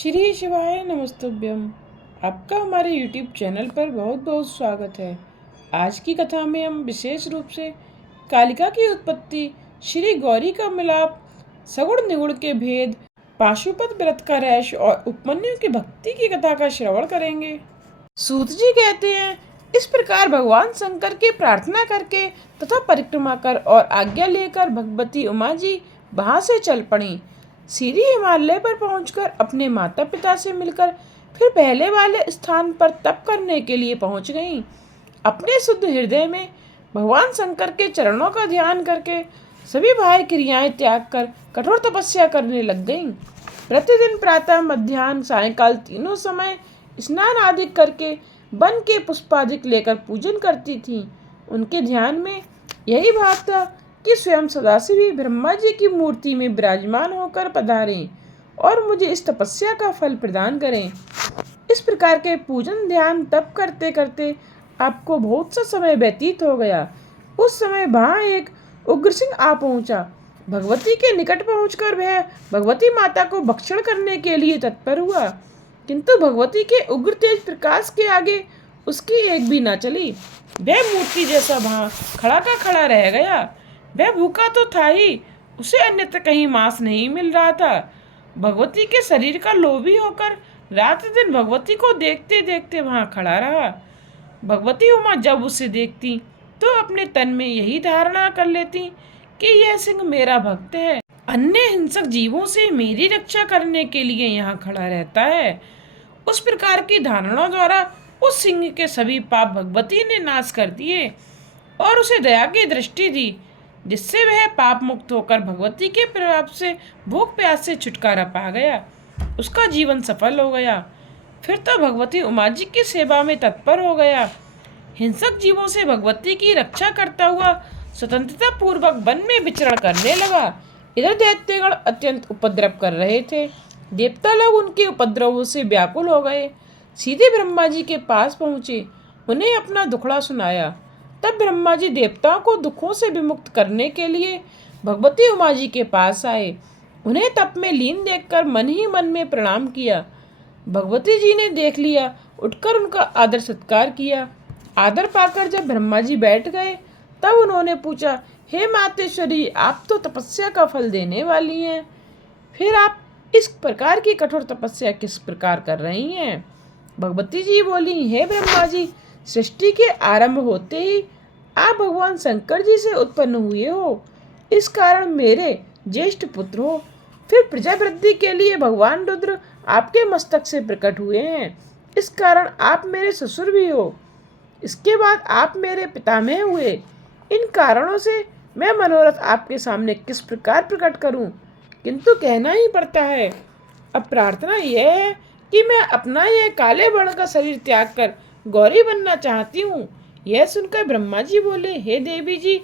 श्री शिवाय नमस्तुभ्यम। आपका हमारे YouTube चैनल पर बहुत बहुत स्वागत है। आज की कथा में हम विशेष रूप से कालिका की उत्पत्ति, श्री गौरी का मिलाप, सगुण निगुण के भेद, पाशुपत व्रत का रहस्य और उपमन्यु की भक्ति की कथा का श्रवण करेंगे। सूत जी कहते हैं, इस प्रकार भगवान शंकर की प्रार्थना करके तथा परिक्रमा कर और आज्ञा लेकर भगवती उमा जी वहां से चल पड़ी। सीरी हिमालय पर पहुंचकर अपने माता पिता से मिलकर फिर पहले वाले स्थान पर तप करने के लिए पहुंच गईं। अपने शुद्ध हृदय में भगवान शंकर के चरणों का ध्यान करके सभी बाह्य क्रियाएं त्याग कर कठोर तपस्या करने लग गईं। प्रतिदिन प्रातः मध्याह्न सायंकाल तीनों समय स्नान आदि करके वन के पुष्पादिक लेकर पूजन करती थीं। उनके ध्यान में यही भाव था कि स्वयं सदाशिव ब्रह्मा जी की मूर्ति में विराजमान होकर पधारें और मुझे इस तपस्या का फल प्रदान करें। इस प्रकार के पूजन ध्यान तप करते करते आपको बहुत सा समय व्यतीत हो गया। उस समय वहां एक उग्र सिंह आ पहुंचा। भगवती के निकट पहुंचकर वह भगवती माता को भक्षण करने के लिए तत्पर हुआ, किंतु भगवती के उग्र तेज प्रकाश के आगे उसकी एक भी न चली। वह मूर्ति जैसा वहां खड़ा का खड़ा रह गया। वह भूखा तो था ही, उसे अन्यत्र कहीं मांस नहीं मिल रहा था। भगवती के शरीर का लोभी होकर रात दिन भगवती को देखते देखते वहां खड़ा रहा। भगवती उमा जब उसे देखती तो अपने तन में यही धारणा कर लेती कि यह सिंह मेरा भक्त है, अन्य हिंसक जीवों से मेरी रक्षा करने के लिए यहाँ खड़ा रहता है। उस प्रकार की धारणा द्वारा उस सिंह के सभी पाप भगवती ने नाश कर दिए और उसे दया की दृष्टि दी, जिससे वह पाप मुक्त होकर भगवती के प्रभाव से भूख प्यास से छुटकारा पा गया। उसका जीवन सफल हो गया। फिर तो भगवती उमा जी की सेवा में तत्पर हो गया। हिंसक जीवों से भगवती की रक्षा करता हुआ स्वतंत्रता पूर्वक वन में विचरण करने लगा। इधर दैत्यगण अत्यंत उपद्रव कर रहे थे। देवता लोग उनके उपद्रवों से व्याकुल हो गए। सीधे ब्रह्मा जी के पास पहुंचे, उन्हें अपना दुखड़ा सुनाया। तब ब्रह्मा जी देवताओं को दुखों से विमुक्त करने के लिए भगवती उमा जी के पास आए। उन्हें तप में लीन देखकर मन ही मन में प्रणाम किया। भगवती जी ने देख लिया, उठकर उनका आदर सत्कार किया। आदर पाकर जब ब्रह्मा जी बैठ गए तब उन्होंने पूछा, हे मातेश्वरी, आप तो तपस्या का फल देने वाली हैं, फिर आप इस प्रकार की कठोर तपस्या किस प्रकार कर रही हैं? भगवती जी बोली, हे ब्रह्मा जी, सृष्टि के आरंभ होते ही आप भगवान शंकर जी से उत्पन्न हुए हो, इस कारण मेरे ज्येष्ठ पुत्र हो। फिर प्रजा वृद्धि के लिए भगवान रुद्र आपके मस्तक से प्रकट हुए हैं, इस कारण आप मेरे ससुर भी हो। इसके बाद आप मेरे पितामह हुए। इन कारणों से मैं मनोरथ आपके सामने किस प्रकार प्रकट करूं, किंतु कहना ही पड़ता है। अब प्रार्थना यह है कि मैं अपना यह काले वर्ण का शरीर त्याग कर गौरी बनना चाहती हूँ। यह सुनकर ब्रह्मा जी बोले, हे देवी जी,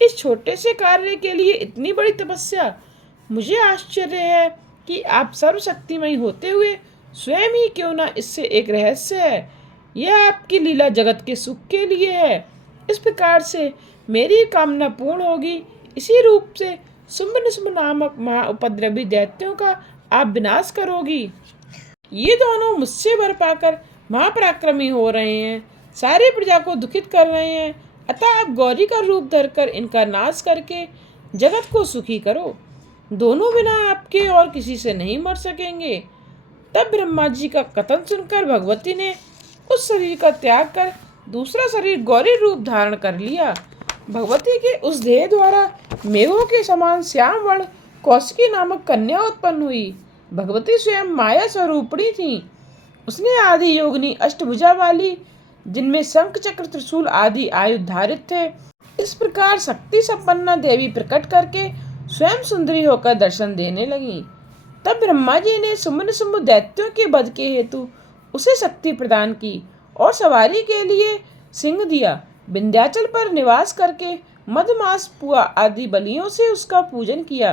इस छोटे से कार्य के लिए इतनी बड़ी तपस्या? मुझे आश्चर्य है कि आप सर्वशक्तिमय होते हुए स्वयं ही क्यों ना इससे एक रहस्य है। यह आपकी लीला जगत के सुख के लिए है। इस प्रकार से मेरी कामना पूर्ण होगी। इसी रूप से शुंभ निशुंभ नामक महा उपद्रवी दैत्यों का आप विनाश करोगी। ये दोनों मुझसे वर पाकर महापराक्रमी हो रहे हैं, सारी प्रजा को दुखित कर रहे हैं, अतः आप गौरी का रूप धरकर इनका नाश करके जगत को सुखी करो। दोनों बिना आपके और किसी से नहीं मर सकेंगे। तब ब्रह्मा जी का कथन सुनकर भगवती ने उस शरीर का त्याग कर दूसरा शरीर गौरी रूप धारण कर लिया। भगवती के उस देह द्वारा मेघों के समान श्याम वर्ण कौशिकी नामक कन्या उत्पन्न हुई। भगवती स्वयं माया स्वरूपिणी थी। उसने आदि योगिनी अष्टभुजा वाली, जिनमें शंख चक्र त्रिशूल आदि आयुध धारित थे। इस प्रकार शक्ति संपन्ना देवी प्रकट करके स्वयं सुंदरी होकर दर्शन देने लगी। तब ब्रह्मा जी ने शुंभ निशुंभ दैत्यों के वध के हेतु उसे शक्ति प्रदान की और सवारी के लिए सिंह दिया। विंध्याचल पर निवास करके मधमास पुआ आदि बलियों से उसका पूजन किया।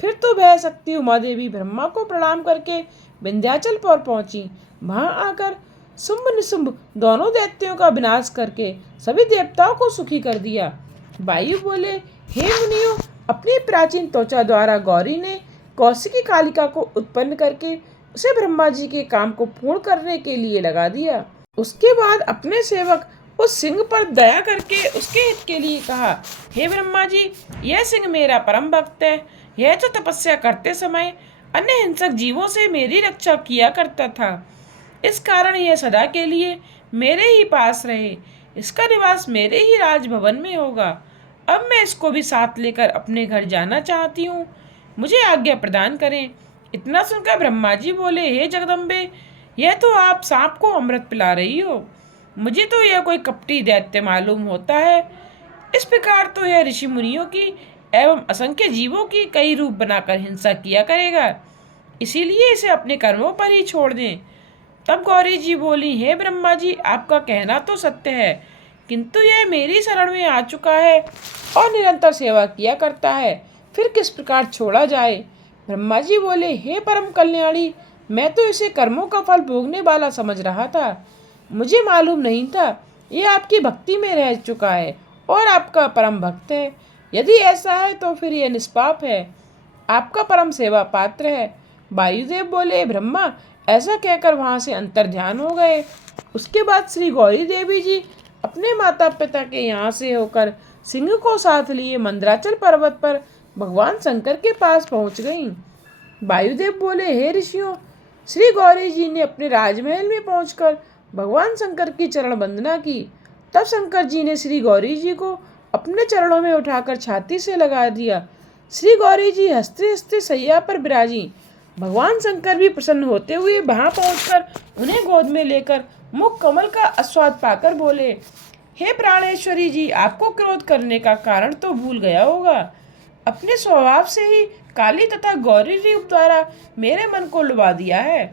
फिर तो वह शक्ति उमा देवी ब्रह्मा को प्रणाम करके विंध्याचल पर पहुंची। वहां आकर शुंभ निशुंभ दोनों दैत्यों का विनाश करके सभी देवताओं को सुखी कर दिया। वायु बोले, हे मुनियों, अपनी प्राचीन त्वचा द्वारा गौरी ने कौशिकी कालिका को उत्पन्न करके उसे ब्रह्मा जी के काम को पूर्ण करने के लिए लगा दिया। उसके बाद अपने सेवक उस सिंह पर दया करके उसके हित के लिए कहा, हे ब्रह्मा जी, यह सिंह मेरा परम भक्त है। यह तो तपस्या करते समय अन्य हिंसक जीवों से मेरी रक्षा किया करता था। इस कारण यह सदा के लिए मेरे ही पास रहे। इसका निवास मेरे ही राजभवन में होगा। अब मैं इसको भी साथ लेकर अपने घर जाना चाहती हूँ। मुझे आज्ञा प्रदान करें। इतना सुनकर ब्रह्मा जी बोले, हे जगदम्बे, यह तो आप सांप को अमृत पिला रही हो। मुझे तो यह कोई कपटी दैत्य मालूम होता है। इस प्रकार तो यह ऋषि मुनियों की एवं असंख्य जीवों की कई रूप बनाकर हिंसा किया करेगा। इसीलिए इसे अपने कर्मों पर ही छोड़ दें। तब गौरी जी बोली, हे ब्रह्मा जी, आपका कहना तो सत्य है, किंतु यह मेरी शरण में आ चुका है और निरंतर सेवा किया करता है, फिर किस प्रकार छोड़ा जाए। ब्रह्मा जी बोले, हे परम कल्याणी, मैं तो इसे कर्मों का फल भोगने वाला समझ रहा था। मुझे मालूम नहीं था ये आपकी भक्ति में रह चुका है और आपका परम भक्त है। यदि ऐसा है तो फिर यह निष्पाप है, आपका परम सेवा पात्र है। वायुदेव बोले, ब्रह्मा ऐसा कहकर वहां से अंतर ध्यान हो गए। उसके बाद श्री गौरी देवी जी अपने माता पिता के यहाँ से होकर सिंह को साथ लिए मंदराचल पर्वत पर भगवान शंकर के पास पहुंच गईं। वायुदेव बोले, हे ऋषियों, श्री गौरी जी ने अपने राजमहल में पहुंचकर भगवान शंकर की चरण वंदना की। तब शंकर जी ने श्री गौरी जी को अपने चरणों में उठाकर छाती से लगा दिया। श्री गौरी जी हंसते हंसते सैया पर विराजी। भगवान शंकर भी प्रसन्न होते हुए वहां पहुंचकर उन्हें गोद में लेकर मुख कमल का आस्वाद पाकर बोले, हे प्राणेश्वरी जी, आपको क्रोध करने का कारण तो भूल गया होगा। अपने स्वभाव से ही काली तथा गौरी रूप द्वारा मेरे मन को लुभा दिया है।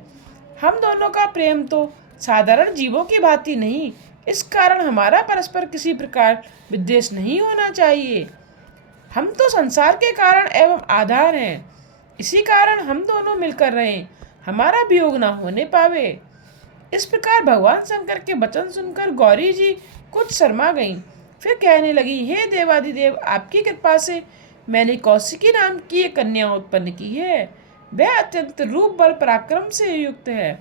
हम दोनों का प्रेम तो साधारण जीवों की भांति नहीं, इस कारण हमारा परस्पर किसी प्रकार विद्वेष नहीं होना चाहिए। हम तो संसार के कारण एवं आधार हैं, इसी कारण हम दोनों मिलकर रहें, हमारा वियोग न होने पावे। इस प्रकार भगवान शंकर के वचन सुनकर गौरी जी कुछ शर्मा गईं। फिर कहने लगी, हे देवादिदेव, आपकी कृपा से मैंने कौशिकी नाम की एक कन्या उत्पन्न की है। वह अत्यंत रूप बल पराक्रम से युक्त है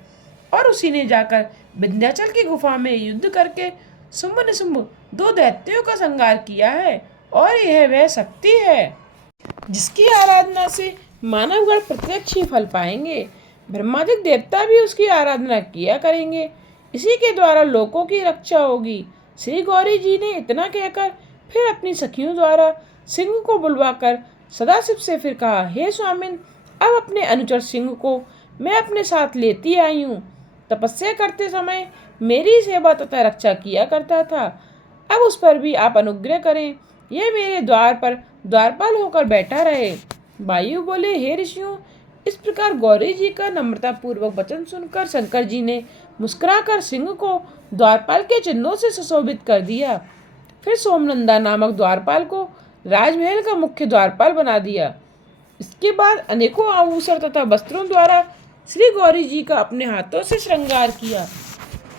और उसी ने जाकर विंध्याचल की गुफा में युद्ध करके शुंभ निशुंभ दो दैत्यों का संहार किया है और यह वह शक्ति है जिसकी आराधना से मानवगण प्रत्यक्ष ही फल पाएंगे। ब्रह्मादिक देवता भी उसकी आराधना किया करेंगे, इसी के द्वारा लोकों की रक्षा होगी। श्री गौरी जी ने इतना कहकर फिर अपनी सखियों द्वारा सिंह को बुलवाकर सदाशिव से फिर कहा, हे स्वामिन, अब अपने अनुचर सिंह को मैं अपने साथ लेती आई हूँ। तपस्या करते समय मेरी सेवा तथा रक्षा किया करता था, अब उस पर भी आप अनुग्रह करें, यह मेरे द्वार पर द्वारपाल होकर बैठा रहे। वायु बोले, हे ऋषियों, इस प्रकार गौरी जी का नम्रता पूर्वक वचन सुनकर शंकर जी ने मुस्कुराकर सिंह को द्वारपाल के चिन्हों से सुशोभित कर दिया। फिर सोमनंदा नामक द्वारपाल को राजमहल का मुख्य द्वारपाल बना दिया। इसके बाद अनेकों आभूषण तथा वस्त्रों द्वारा श्री गौरी जी का अपने हाथों से श्रृंगार किया।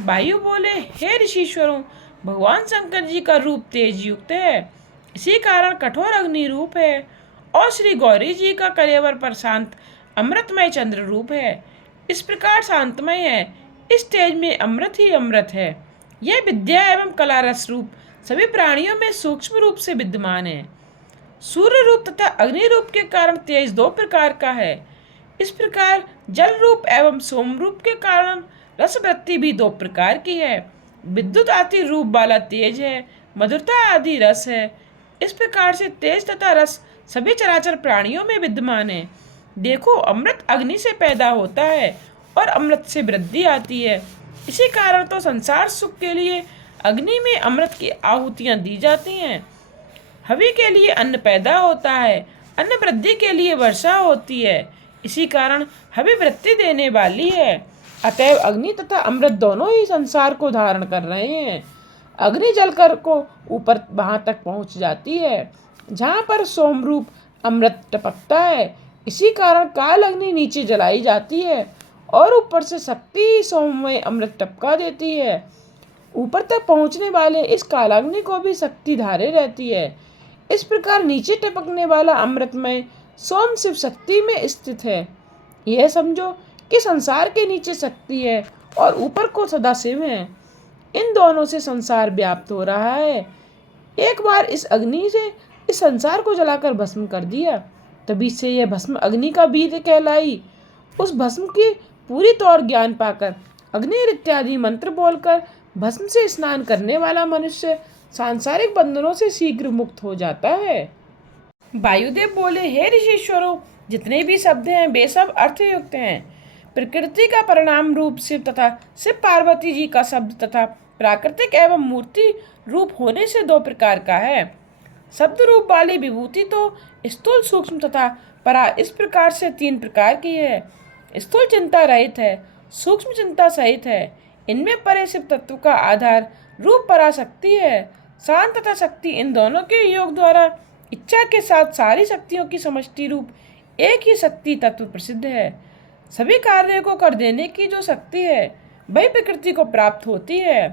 वायु बोले, हे ऋषीश्वरों, भगवान शंकर जी का रूप तेज युक्त है, इसी कारण कठोर अग्नि रूप है, और श्री गौरी जी का कलेवर पर शांत अमृतमय चंद्र रूप है। इस प्रकार शांतमय है, इस तेज में अमृत ही अमृत है। यह विद्या एवं कला रस रूप सभी प्राणियों में सूक्ष्म रूप से विद्यमान है। सूर्य रूप तथा अग्नि रूप के कारण तेज दो प्रकार का है। इस प्रकार जल रूप एवं सोम रूप के कारण रस वृत्ति भी दो प्रकार की है। विद्युत आदि रूप वाला तेज है, मधुरता आदि रस है। इस प्रकार से तेज तथा रस सभी चराचर प्राणियों में विद्यमान है। देखो, अमृत अग्नि से पैदा होता है और अमृत से वृद्धि आती है। इसी कारण तो संसार सुख के लिए अग्नि में अमृत की आहुतियां दी जाती हैं। हवि के लिए अन्न पैदा होता है, अन्न वृद्धि के लिए वर्षा होती है, इसी कारण हवि वृद्धि देने वाली है। अतएव अग्नि तथा अमृत दोनों ही संसार को धारण कर रहे हैं। अग्नि जलकर को ऊपर वहां तक पहुंच जाती है जहां पर सोमरूप अमृत टपकता है। इसी कारण काल अग्नि नीचे जलाई जाती है और ऊपर से शक्ति सोममय अमृत टपका देती है। ऊपर तक पहुंचने वाले इस कालाग्नि को भी शक्ति धारे रहती है। इस प्रकार नीचे टपकने वाला अमृतमय सोम शिव शक्ति में स्थित है। यह समझो कि संसार के नीचे शक्ति है और ऊपर को सदाशिव है। इन दोनों से संसार व्याप्त हो रहा है। एक बार इस अग्नि से इस संसार को जलाकर भस्म कर दिया, तभी से यह भस्म अग्नि का बीज कहलाई। उस भस्म की पूरी तौर ज्ञान पाकर अग्नि इत्यादि मंत्र बोलकर भस्म से स्नान करने वाला मनुष्य सांसारिक बंधनों से शीघ्र मुक्त हो जाता है। वायुदेव बोले, हे ऋषिश्वरों, जितने भी शब्द हैं वे सब अर्थयुक्त हैं। प्रकृति का परिणाम रूप शिव तथा शिव पार्वती जी का शब्द तथा प्राकृतिक एवं मूर्ति रूप होने से दो प्रकार का है। शब्द रूप वाली विभूति तो स्थूल, सूक्ष्म तथा परा इस प्रकार से तीन प्रकार की है। स्थूल चिंता रहित है, सूक्ष्म चिंता सहित है। इनमें परे शिव तत्व का आधार रूप पराशक्ति है। शांत तथा शक्ति, इन दोनों के योग द्वारा इच्छा के साथ सारी शक्तियों की समष्टि रूप एक ही शक्ति तत्व प्रसिद्ध है। सभी कार्यों को कर देने की जो शक्ति है वही प्रकृति को प्राप्त होती है,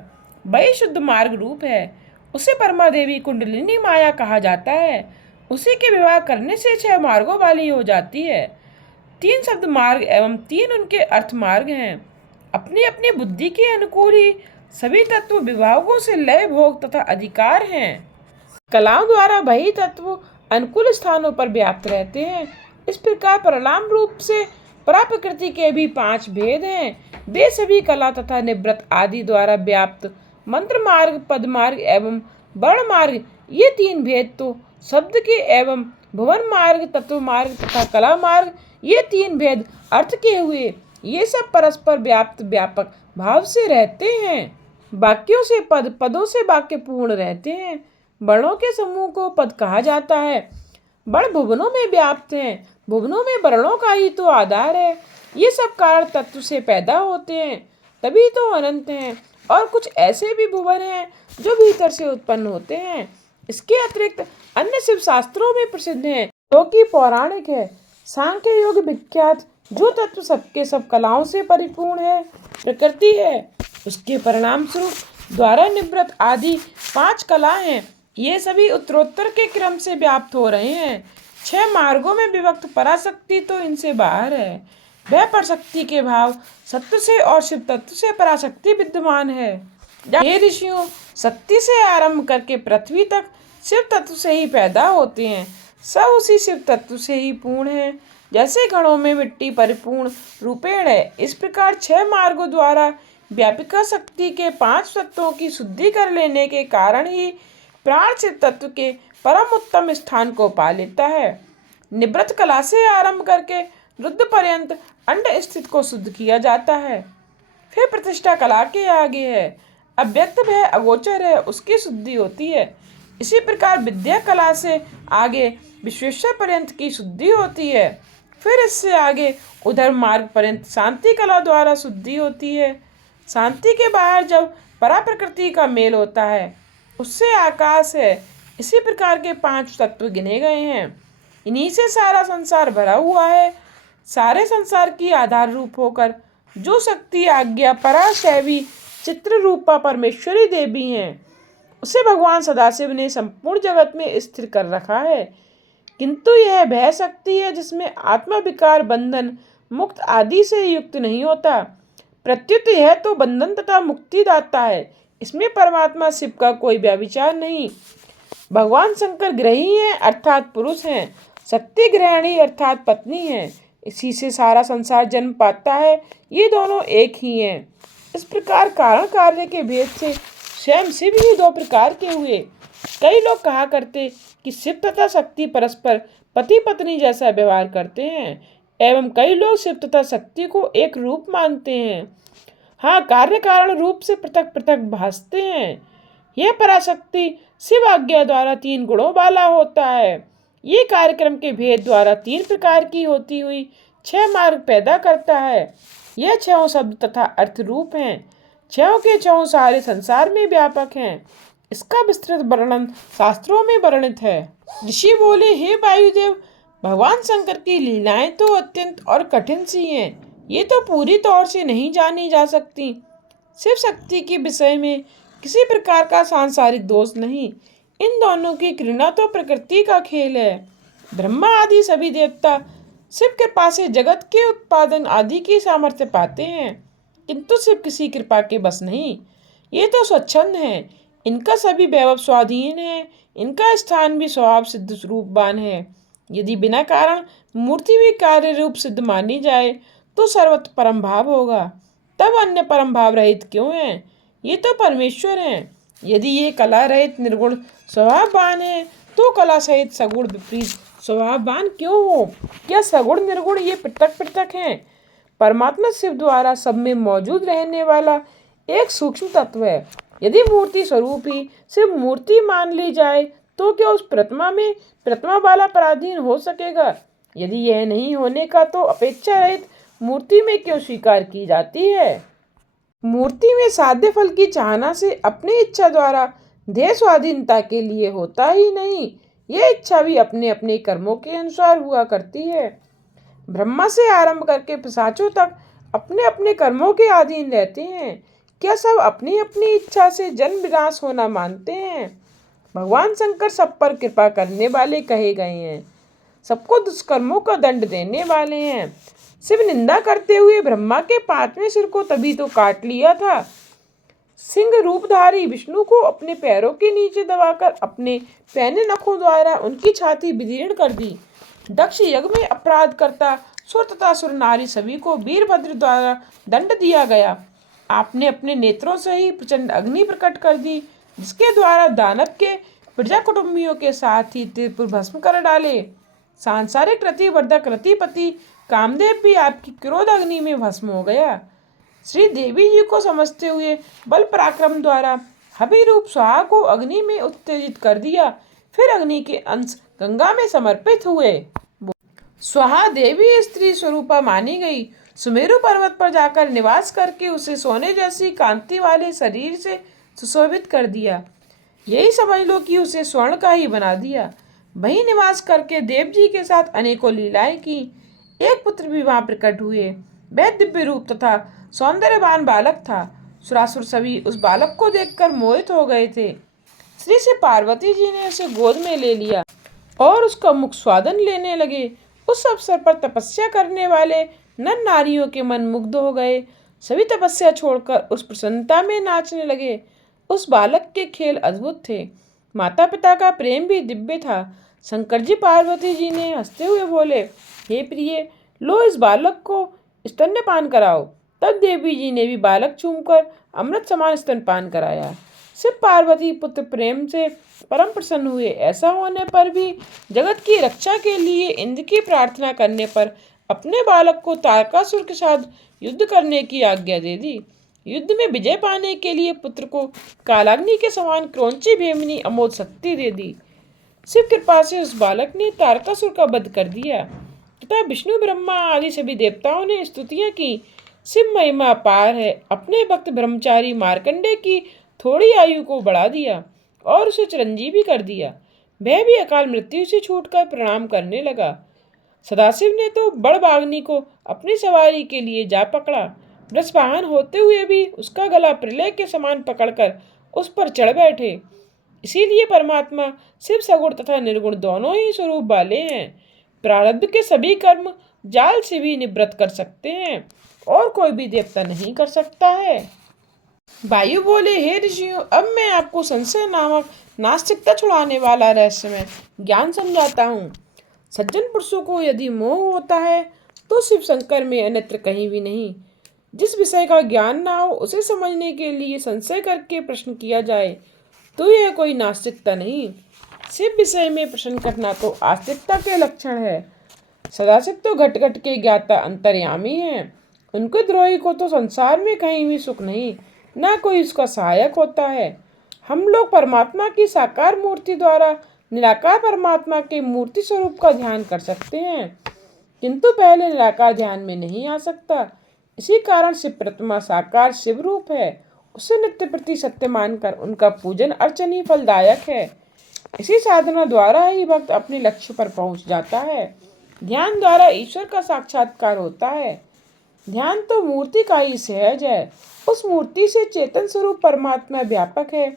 वही शुद्ध मार्ग रूप है। उसे परमा देवी कुंडलिनी माया कहा जाता है। उसी के विवाह करने से 6 मार्गों वाली हो जाती है। 3 शब्द मार्ग एवं 3 उनके अर्थ मार्ग हैं। अपनी अपनी बुद्धि के अनुकूल ही सभी तत्व विभागों से लय, भोग तथा अधिकार हैं। कलाओं द्वारा वही तत्व अनुकूल स्थानों पर व्याप्त रहते हैं। इस प्रकार परिणाम रूप से परा प्रकृति के भी 5 भेद हैं। वे सभी कला तथा निवृत्त आदि द्वारा व्याप्त मंत्र मार्ग, पद मार्ग एवं वर्ण मार्ग, ये 3 भेद तो शब्द के एवं भुवन मार्ग, तत्व मार्ग तथा कला मार्ग, ये 3 भेद अर्थ के हुए। ये सब परस्पर व्याप्त व्यापक भाव से रहते हैं। वाक्यों से पद, पदों से वाक्य पूर्ण रहते हैं। वर्णों के समूह को पद कहा जाता है। वर्ण भुवनों में व्याप्त हैं। भुवनों में वर्णों का ही तो आधार है। ये सब कारण तत्व से पैदा होते हैं, तभी तो अनंत हैं। और कुछ ऐसे भी भुवन हैं जो भीतर से उत्पन्न होते हैं। इसके अतिरिक्त अन्य शिव शास्त्रों में प्रसिद्ध हैं, जो कि पौराणिक है। सांख्य योग विख्यात जो तत्व सबके सब कलाओं से परिपूर्ण है, प्रकृति है, उसके परिणाम स्वरूप द्वारा निवृत्त आदि 5 कला हैं। ये सभी उत्तरोत्तर के क्रम से व्याप्त हो रहे हैं। 6 मार्गों में विभक्त पराशक्ति तो इनसे बाहर है। वह परशक्ति के भाव सत्य से और शिव तत्व से पराशक्ति विद्यमान है। हे ऋषियों, शक्ति से आरंभ करके पृथ्वी तक शिव तत्व से ही पैदा होते हैं। सब उसी शिव तत्व से ही पूर्ण है। जैसे घड़ों में मिट्टी परिपूर्ण रूपेण है, इस प्रकार 6 मार्गों द्वारा व्यापिका शक्ति के 5 तत्वों की शुद्धि कर लेने के कारण ही प्राण शिव तत्व के परम उत्तम स्थान को पा लेता है। निवृत्त कला से आरंभ करके रुद्र पर्यंत अंड स्थित को शुद्ध किया जाता है। फिर प्रतिष्ठा कला के आगे है। अव्यक्त भय अगोचर है, उसकी शुद्धि होती है। इसी प्रकार विद्या कला से आगे विश्वेश्वर पर्यंत की शुद्धि होती है। फिर इससे आगे उधर मार्ग पर्यंत शांति कला द्वारा शुद्धि होती है। शांति के बाहर जब परा प्रकृति का मेल होता है, उससे आकाश है। इसी प्रकार के 5 तत्व गिने गए हैं। इन्हीं से सारा संसार भरा हुआ है। सारे संसार की आधार रूप होकर जो शक्ति आज्ञा पराशैवी चित्र रूपा परमेश्वरी देवी हैं, उसे भगवान सदाशिव ने संपूर्ण जगत में स्थिर कर रखा है। किंतु यह वह शक्ति है जिसमें आत्मा विकार, बंधन, मुक्त आदि से युक्त नहीं होता। प्रत्युत यह तो बंधन तथा मुक्ति दाता है। इसमें परमात्मा शिव का कोई व्याविचार नहीं। भगवान शंकर ग्रही हैं अर्थात पुरुष हैं, शक्ति ग्रहणी अर्थात पत्नी है। इसी से सारा संसार जन्म पाता है। ये दोनों एक ही हैं। इस प्रकार कारण कार्य के भेद से स्वयं शिव ही 2 प्रकार के हुए। कई लोग कहा करते कि शिव तथा शक्ति परस्पर पति पत्नी जैसा व्यवहार करते हैं, एवं कई लोग शिव तथा शक्ति को एक रूप मानते हैं। हाँ, कार्य कारण रूप से पृथक पृथक भासते हैं। यह पराशक्ति शिव आज्ञा द्वारा 3 गुणों वाला होता है। ये कार्यक्रम के भेद द्वारा 3 प्रकार की होती हुई 6 मार्ग पैदा करता है। यह 6 शब्द तथा अर्थ रूप हैं। 6 के 6 सारे संसार में व्यापक हैं। इसका विस्तृत वर्णन शास्त्रों में वर्णित है। ऋषि बोले, हे वायुदेव, भगवान शंकर की लीलाएं तो अत्यंत और कठिन सी हैं। ये तो पूरी तौर से नहीं जानी जा सकती। शिव शक्ति के विषय में किसी प्रकार का सांसारिक दोष नहीं। इन दोनों की क्रीड़ा तो प्रकृति का खेल है। ब्रह्मा आदि सभी देवता शिव कृपा से जगत के उत्पादन आदि की सामर्थ्य पाते हैं, किंतु शिव किसी कृपा के बस नहीं। ये तो स्वच्छंद है, इनका सभी वैभव स्वाधीन है, इनका स्थान भी स्वभाव सिद्ध रूपवान है। यदि बिना कारण मूर्ति भी कार्य रूप सिद्ध मानी जाए तो सर्वत्र परम भाव होगा। तब अन्य परम भाव रहित क्यों है? ये तो परमेश्वर हैं। यदि ये कला रहित निर्गुण स्वभाववान है तो कला सहित सगुण विपरीत स्वभाववान क्यों हो? क्या सगुण निर्गुण ये पृथक पृथक हैं? परमात्मा शिव द्वारा सब में मौजूद रहने वाला एक सूक्ष्म तत्व है। यदि मूर्ति स्वरूप ही सिर्फ मूर्ति मान ली जाए तो क्या उस प्रतिमा में प्रतिमा वाला पराधीन हो सकेगा? यदि यह नहीं होने का तो अपेक्षा रहित मूर्ति में क्यों स्वीकार की जाती है? मूर्ति में साध्य फल की चाहना से अपनी इच्छा द्वारा देह स्वाधीनता के लिए होता ही नहीं, यह इच्छा भी अपने अपने कर्मों के अनुसार हुआ करती है। ब्रह्मा से आरंभ करके पिशाचों तक अपने अपने कर्मों के अधीन रहते हैं। क्या सब अपनी अपनी इच्छा से जन्म विनाश होना मानते हैं? भगवान शंकर सब पर कृपा करने वाले कहे गए हैं, सबको दुष्कर्मों का दंड देने वाले हैं। शिव निंदा करते हुए ब्रह्मा के 5वें सिर को तभी तो काट लिया था। सिंह रूपधारी विष्णु को अपने पैरों के नीचे दबाकर अपने पैने नखों द्वारा उनकी छाती विदीर्ण कर दी। दक्ष यज्ञ में अपराध करता सुर तथा सुर नारी सभी को वीरभद्र द्वारा दंड दिया गया। आपने अपने नेत्रों से ही प्रचंड अग्नि प्रकट कर दी, जिसके द्वारा दानव के प्रजा कुटुंबियों के साथ ही त्रिपुर भस्म कर डाले। सांसारिक रतिवर्धक रतिपति कामदेव भी आपकी क्रोध अग्नि में भस्म हो गया। श्री देवी जी को समझते हुए बल पराक्रम द्वारा हवि रूप स्वाहा को अग्नि में उत्तेजित कर दिया। फिर अग्नि के अंश गंगा में समर्पित हुए। स्वाहा देवी स्त्री स्वरूपा मानी गई। सुमेरु पर्वत पर जाकर निवास करके उसे सोने जैसी कांति वाले शरीर से सुशोभित कर दिया। यही समझ लो कि उसे स्वर्ण का ही बना दिया। वहीं निवास करके देव जी के साथ अनेकों लीलाएं की। एक पुत्र भी वहां प्रकट हुए। वह दिव्य रूप तथा सौंदर्यवान बालक था। सुरासुर सभी उस बालक को देखकर मोहित हो गए थे। श्री से पार्वती जी ने उसे गोद में ले लिया और उसका मुख स्वादन लेने लगे। उस अवसर पर तपस्या करने वाले नर नारियों के मन मुग्ध हो गए। सभी तपस्या छोड़कर उस प्रसन्नता में नाचने लगे। उस बालक के खेल अद्भुत थे। माता पिता का प्रेम भी दिव्य था। शंकर जी पार्वती जी ने हंसते हुए बोले, हे प्रिय, लो इस बालक को स्तन्यपान कराओ। तब देवी जी ने भी बालक चूमकर अमृत समान स्तनपान कराया। शिव पार्वती पुत्र प्रेम से परम प्रसन्न हुए। ऐसा होने पर भी जगत की रक्षा के लिए इंद्र की प्रार्थना करने पर अपने बालक को तारकासुर के साथ युद्ध करने की आज्ञा दे दी। युद्ध में विजय पाने के लिए पुत्र को कालाग्नि के समान क्रौंची भेमनी अमोघ शक्ति दे दी। शिव कृपा से उस बालक ने तारकासुर का वध कर दिया तथा विष्णु ब्रह्मा आदि सभी देवताओं ने स्तुतियां की। शिव महिमा अपार है। अपने भक्त ब्रह्मचारी मार्कंडे की थोड़ी आयु को बढ़ा दिया और उसे चिरंजीवी कर दिया। वह भी अकाल मृत्यु से छूटकर प्रणाम करने लगा। सदाशिव ने तो बड़बाग्नि को अपनी सवारी के लिए जा पकड़ा। वृषवाहन होते हुए भी उसका गला प्रलय के समान पकड़कर उस पर चढ़ बैठे। इसीलिए परमात्मा शिव सगुण तथा निर्गुण दोनों ही स्वरूप वाले हैं। प्रारब्ध के सभी कर्म जाल से भी निवृत्त कर सकते हैं और कोई भी देवता नहीं कर सकता है। वायु बोले, हे ऋषियों, अब मैं आपको संशय नामक नास्तिकता छुड़ाने वाला रहस्यमय ज्ञान समझाता हूँ। सज्जन पुरुषों को यदि मोह होता है तो शिव शंकर में अन्यत्र कहीं भी नहीं। जिस विषय का ज्ञान ना हो उसे समझने के लिए संशय करके प्रश्न किया जाए तो यह कोई नास्तिकता नहीं। शिव विषय में प्रश्न करना तो आस्तिकता के लक्षण है। सदाशिव तो घट घट के ज्ञाता अंतर्यामी हैं। उनके द्रोही को तो संसार में कहीं भी सुख नहीं, ना कोई उसका सहायक होता है। हम लोग परमात्मा की साकार मूर्ति द्वारा निराकार परमात्मा के मूर्ति स्वरूप का ध्यान कर सकते हैं, किंतु पहले निराकार ध्यान में नहीं आ सकता। इसी कारण शिव प्रतिमा साकार शिव रूप है। उसे नित्य प्रति सत्य मानकर उनका पूजन अर्चन ही फलदायक है। इसी साधना द्वारा ही भक्त अपने लक्ष्य पर पहुंच जाता है। ध्यान द्वारा ईश्वर का साक्षात्कार होता है। ध्यान तो मूर्ति का ही सहज है। उस मूर्ति से चेतन स्वरूप परमात्मा व्यापक है।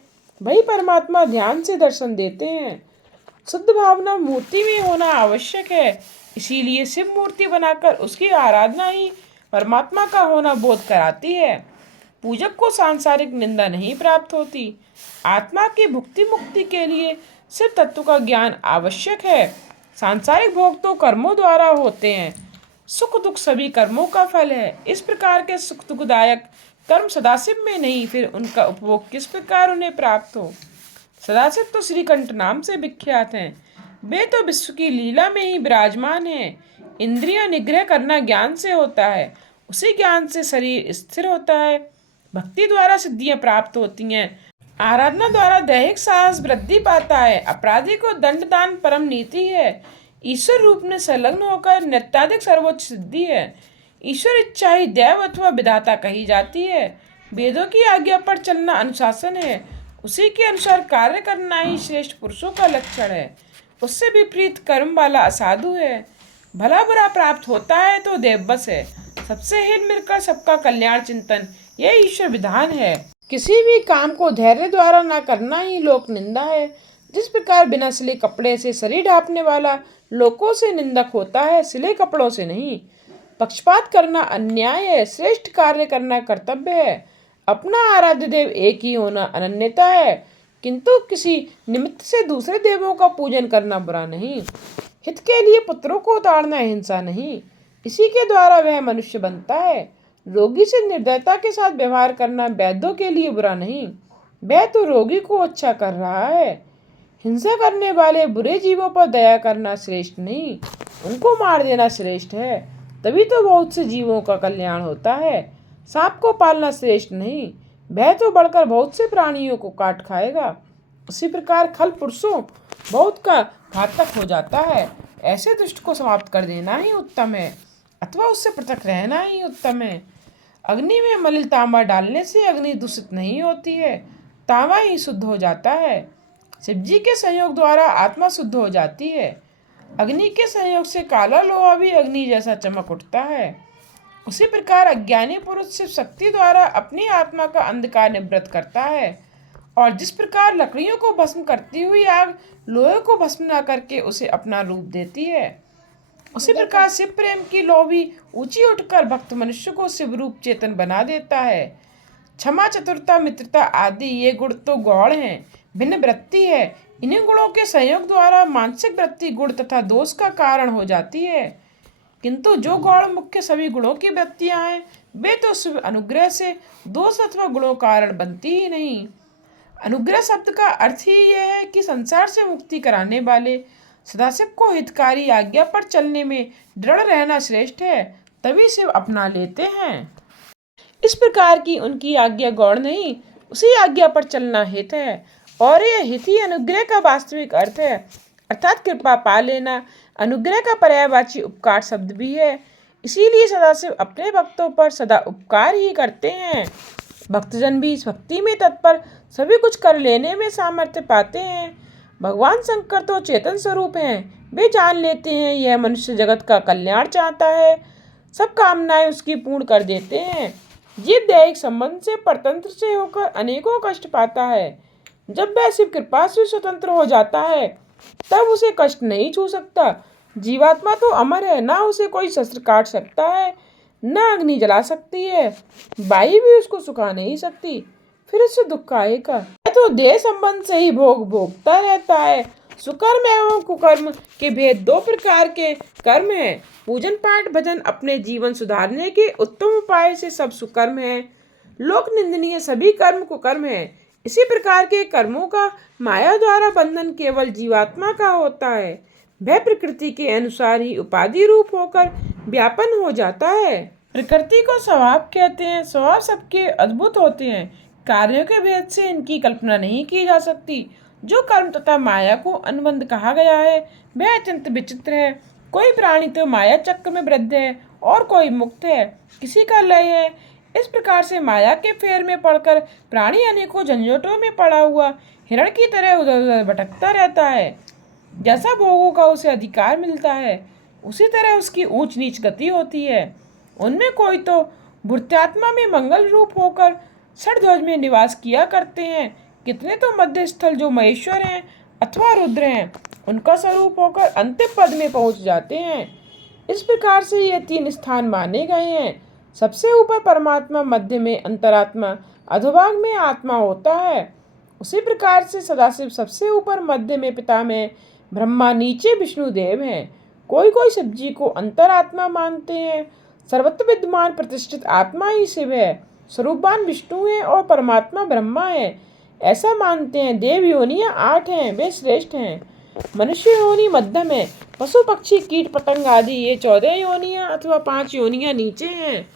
वही परमात्मा ध्यान से दर्शन देते हैं। शुद्ध भावना मूर्ति में होना आवश्यक है। इसीलिए शिव मूर्ति बनाकर उसकी आराधना ही परमात्मा का होना बोध कराती है। पूजक को सांसारिक निंदा नहीं प्राप्त होती। आत्मा की भुक्ति मुक्ति के लिए शिव तत्व का ज्ञान आवश्यक है। सांसारिक भोग तो कर्मों द्वारा होते हैं। सुख दुख सभी कर्मों का फल है। इस प्रकार के सुख दुखदायक कर्म सदाशिव में नहीं, फिर उनका उपभोग किस प्रकार उन्हें प्राप्त हो। सदाशिव तो श्रीकंठ नाम से विख्यात हैं। वे तो विश्व की लीला में ही विराजमान हैं। इंद्रिय निग्रह करना ज्ञान से होता है। उसी ज्ञान से शरीर स्थिर होता है। भक्ति द्वारा सिद्धियां प्राप्त होती हैं। आराधना द्वारा दैहिक साहस वृद्धि पाता है। अपराधी को दंड दान परम नीति है। ईश्वर रूप में संलग्न होकर नृत्याधिक सर्वोच्च सिद्धि है। ईश्वर इच्छा ही दैव अथवा विधाता कही जाती है। वेदों की आज्ञा पर चलना अनुशासन है। उसी के अनुसार कार्य करना ही श्रेष्ठ पुरुषों का लक्षण है। उससे विपरीत कर्म वाला असाधु है। भला बुरा प्राप्त होता है तो देववश है। सबसे हिल मिलकर सबका कल्याण चिंतन यह ईश्वर विधान है। किसी भी काम को धैर्य द्वारा न करना ही लोक निंदा है। जिस प्रकार बिना सिले कपड़े से शरीर ढांपने वाला लोगों से निंदक होता है, सिले कपड़ों से नहीं। पक्षपात करना अन्याय है। श्रेष्ठ कार्य करना कर्तव्य है। अपना आराध्य देव एक ही होना अनन्यता है, किंतु किसी निमित्त से दूसरे देवों का पूजन करना बुरा नहीं। हित के लिए पुत्रों को ताड़ना हिंसा नहीं। इसी के द्वारा वह मनुष्य बनता है। रोगी से निर्दयता के साथ व्यवहार करना वैद्यों के लिए बुरा नहीं। वह तो रोगी को अच्छा कर रहा है। हिंसा करने वाले बुरे जीवों पर दया करना श्रेष्ठ नहीं, उनको मार देना श्रेष्ठ है। तभी तो बहुत से जीवों का कल्याण होता है। सांप को पालना श्रेष्ठ नहीं, वह तो बढ़कर बहुत से प्राणियों को काट खाएगा। उसी प्रकार खल पुरुषों बहुत का घातक हो जाता है। ऐसे दुष्ट को समाप्त कर देना ही उत्तम है, अथवा उससे पृथक रहना ही उत्तम है। अग्नि में मलिन तांबा डालने से अग्नि दूषित नहीं होती है, तांबा ही शुद्ध हो जाता है। शिवजी के संयोग द्वारा आत्मा शुद्ध हो जाती है। अग्नि के संयोग से काला लोहा भी अग्नि जैसा चमक उठता है। उसी प्रकार अज्ञानी पुरुष शिव शक्ति द्वारा अपनी आत्मा का अंधकार निवृत्त करता है। और जिस प्रकार लकड़ियों को भस्म करती हुई आग लोहे को भस्म न करके उसे अपना रूप देती है, उसी प्रकार शिव प्रेम की लौ भी ऊंची उठकर भक्त मनुष्य को शिव रूप चेतन बना देता है। क्षमा, चतुरता, मित्रता आदि ये गुण तो गौण हैं, भिन्न वृत्ति है। इन्हीं गुणों के संयोग द्वारा मानसिक वृत्ति गुण तथा दोष का कारण हो जाती है। किंतु जो गौण मुख्य सभी गुणों की वृत्तियां हैं, वे तो शिव अनुग्रह से दोष अथवा गुणों कारण बनती ही नहीं। अनुग्रह शब्द का अर्थ ही यह है कि संसार से मुक्ति कराने वाले सदाशिव को हितकारी आज्ञा पर चलने में दृढ़ रहना श्रेष्ठ है, तभी शिव अपना लेते हैं। इस प्रकार की उनकी आज्ञा गौण नहीं, उसी आज्ञा पर चलना हित है। और यह हित ही अनुग्रह का वास्तविक अर्थ है, अर्थात कृपा पा लेना। अनुग्रह का पर्यायवाची उपकार शब्द भी है। इसीलिए सदाशिव अपने भक्तों पर सदा उपकार ही करते हैं। भक्तजन भी इस भक्ति में तत्पर सभी कुछ कर लेने में सामर्थ्य पाते हैं। भगवान शंकर तो चेतन स्वरूप हैं। वे जान लेते हैं यह मनुष्य जगत का कल्याण चाहता है, सब कामनाएं उसकी पूर्ण कर देते हैं। ये दैहिक संबंध से परतंत्र से होकर अनेकों कष्ट पाता है। जब वह शिव कृपा से स्वतंत्र हो जाता है, तब उसे कष्ट नहीं छू सकता। जीवात्मा तो अमर है, ना उसे कोई शस्त्र काट सकता है, न अग्नि जला सकती है, वायु भी उसको सुखा नहीं सकती, फिर उससे दुख आएगा। तो देह संबंध से ही भोग भोगता रहता है। सुकर्म एवं कुकर्म के भेद दो प्रकार के कर्म हैं। पूजन पाठ भजन अपने जीवन सुधारने के उत्तम उपाय से सब सुकर्म है। लोक निंदनीय सभी कर्म कुकर्म है। इसी प्रकार के कर्मों का माया द्वारा बंधन केवल जीवात्मा का होता है। वह प्रकृति के अनुसार ही उपाधि रूप होकर व्यापन हो जाता है। प्रकृति को स्वभाव कहते हैं। स्वभाव सबके अद्भुत होते हैं। कार्यों के भेद से इनकी कल्पना नहीं की जा सकती। जो कर्म तथा माया को अनुबंध कहा गया है, वह अत्यंत विचित्र है। कोई प्राणी तो माया चक्र में बद्ध है और कोई मुक्त है, किसी का लय है। इस प्रकार से माया के फेर में पड़कर प्राणी अनेकों झंझटों में पड़ा हुआ हिरण की तरह उधर उधर भटकता रहता है। जैसा भोगों का उसे अधिकार मिलता है, उसी तरह उसकी ऊंच नीच गति होती है। उनमें कोई तो भूत्यात्मा में मंगल रूप होकर षड्ध्वज में निवास किया करते हैं। कितने तो मध्य स्थल जो महेश्वर हैं, अथवा रुद्र हैं, उनका स्वरूप होकर अंतिम पद में पहुंच जाते हैं। इस प्रकार से ये 3 स्थान माने गए हैं। सबसे ऊपर परमात्मा, मध्य में अंतरात्मा, अधोभाग में आत्मा होता है। उसी प्रकार से सदाशिव सबसे ऊपर, मध्य में पिता में ब्रह्मा, नीचे विष्णुदेव हैं। कोई कोई शिव जी को अंतरात्मा मानते हैं। सर्वत्र विद्यमान प्रतिष्ठित आत्मा ही शिव है, स्वरूपवान विष्णु है और परमात्मा ब्रह्मा है, ऐसा मानते हैं। देव योनियां 8 हैं, वे श्रेष्ठ हैं। मनुष्य योनि मध्यम है। पशु पक्षी कीट पतंग आदि ये 14 योनियां अथवा 5 योनियां नीचे हैं।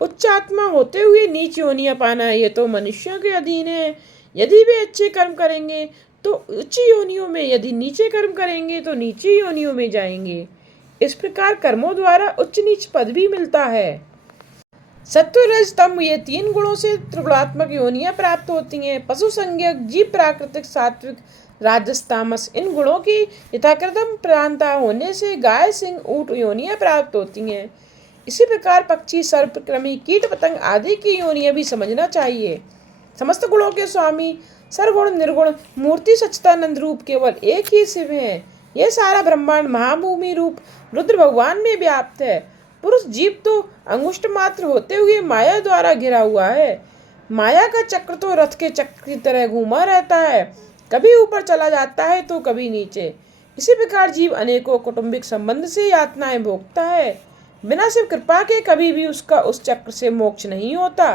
उच्च आत्मा होते हुए नीच योनियां पाना ये तो मनुष्यों के अधीन है। यदि वे अच्छे कर्म करेंगे तो उच्च योनियों में, यदि नीचे कर्म करेंगे तो नीचे योनियों में जाएंगे। इस प्रकार कर्मों द्वारा उच्च नीच पद भी मिलता है। सत्व रज तम ये 3 गुणों से त्रिगुणात्मक योनियां प्राप्त होती हैं। पशु संज्ञक, जीव प्राकृतिक, सात्विक, राजस, तामस, इन गुणों की यथाक्रम प्रधानता होने से गाय, सिंह, ऊंट योनियां प्राप्त होती हैं। इसी प्रकार पक्षी, सर्प, कृमि, कीट पतंग आदि की योनियां भी समझना चाहिए। समस्त गुणों के स्वामी, सर्वगुण निर्गुण, मूर्ति सच्चिदानंद रूप केवल एक ही शिव है। यह सारा ब्रह्मांड महाभूमि रूप रुद्र भगवान में व्याप्त है। पुरुष जीव तो अंगुष्ठ मात्र होते हुए माया द्वारा घिरा हुआ है। माया का चक्र तो रथ के चक्र की तरह घूमा रहता है, कभी ऊपर चला जाता है तो कभी नीचे। इसी प्रकार जीव अनेकों कौटुंबिक संबंध से यातनाएं भोगता है। बिना शिव कृपा के कभी भी उसका उस चक्र से मोक्ष नहीं होता।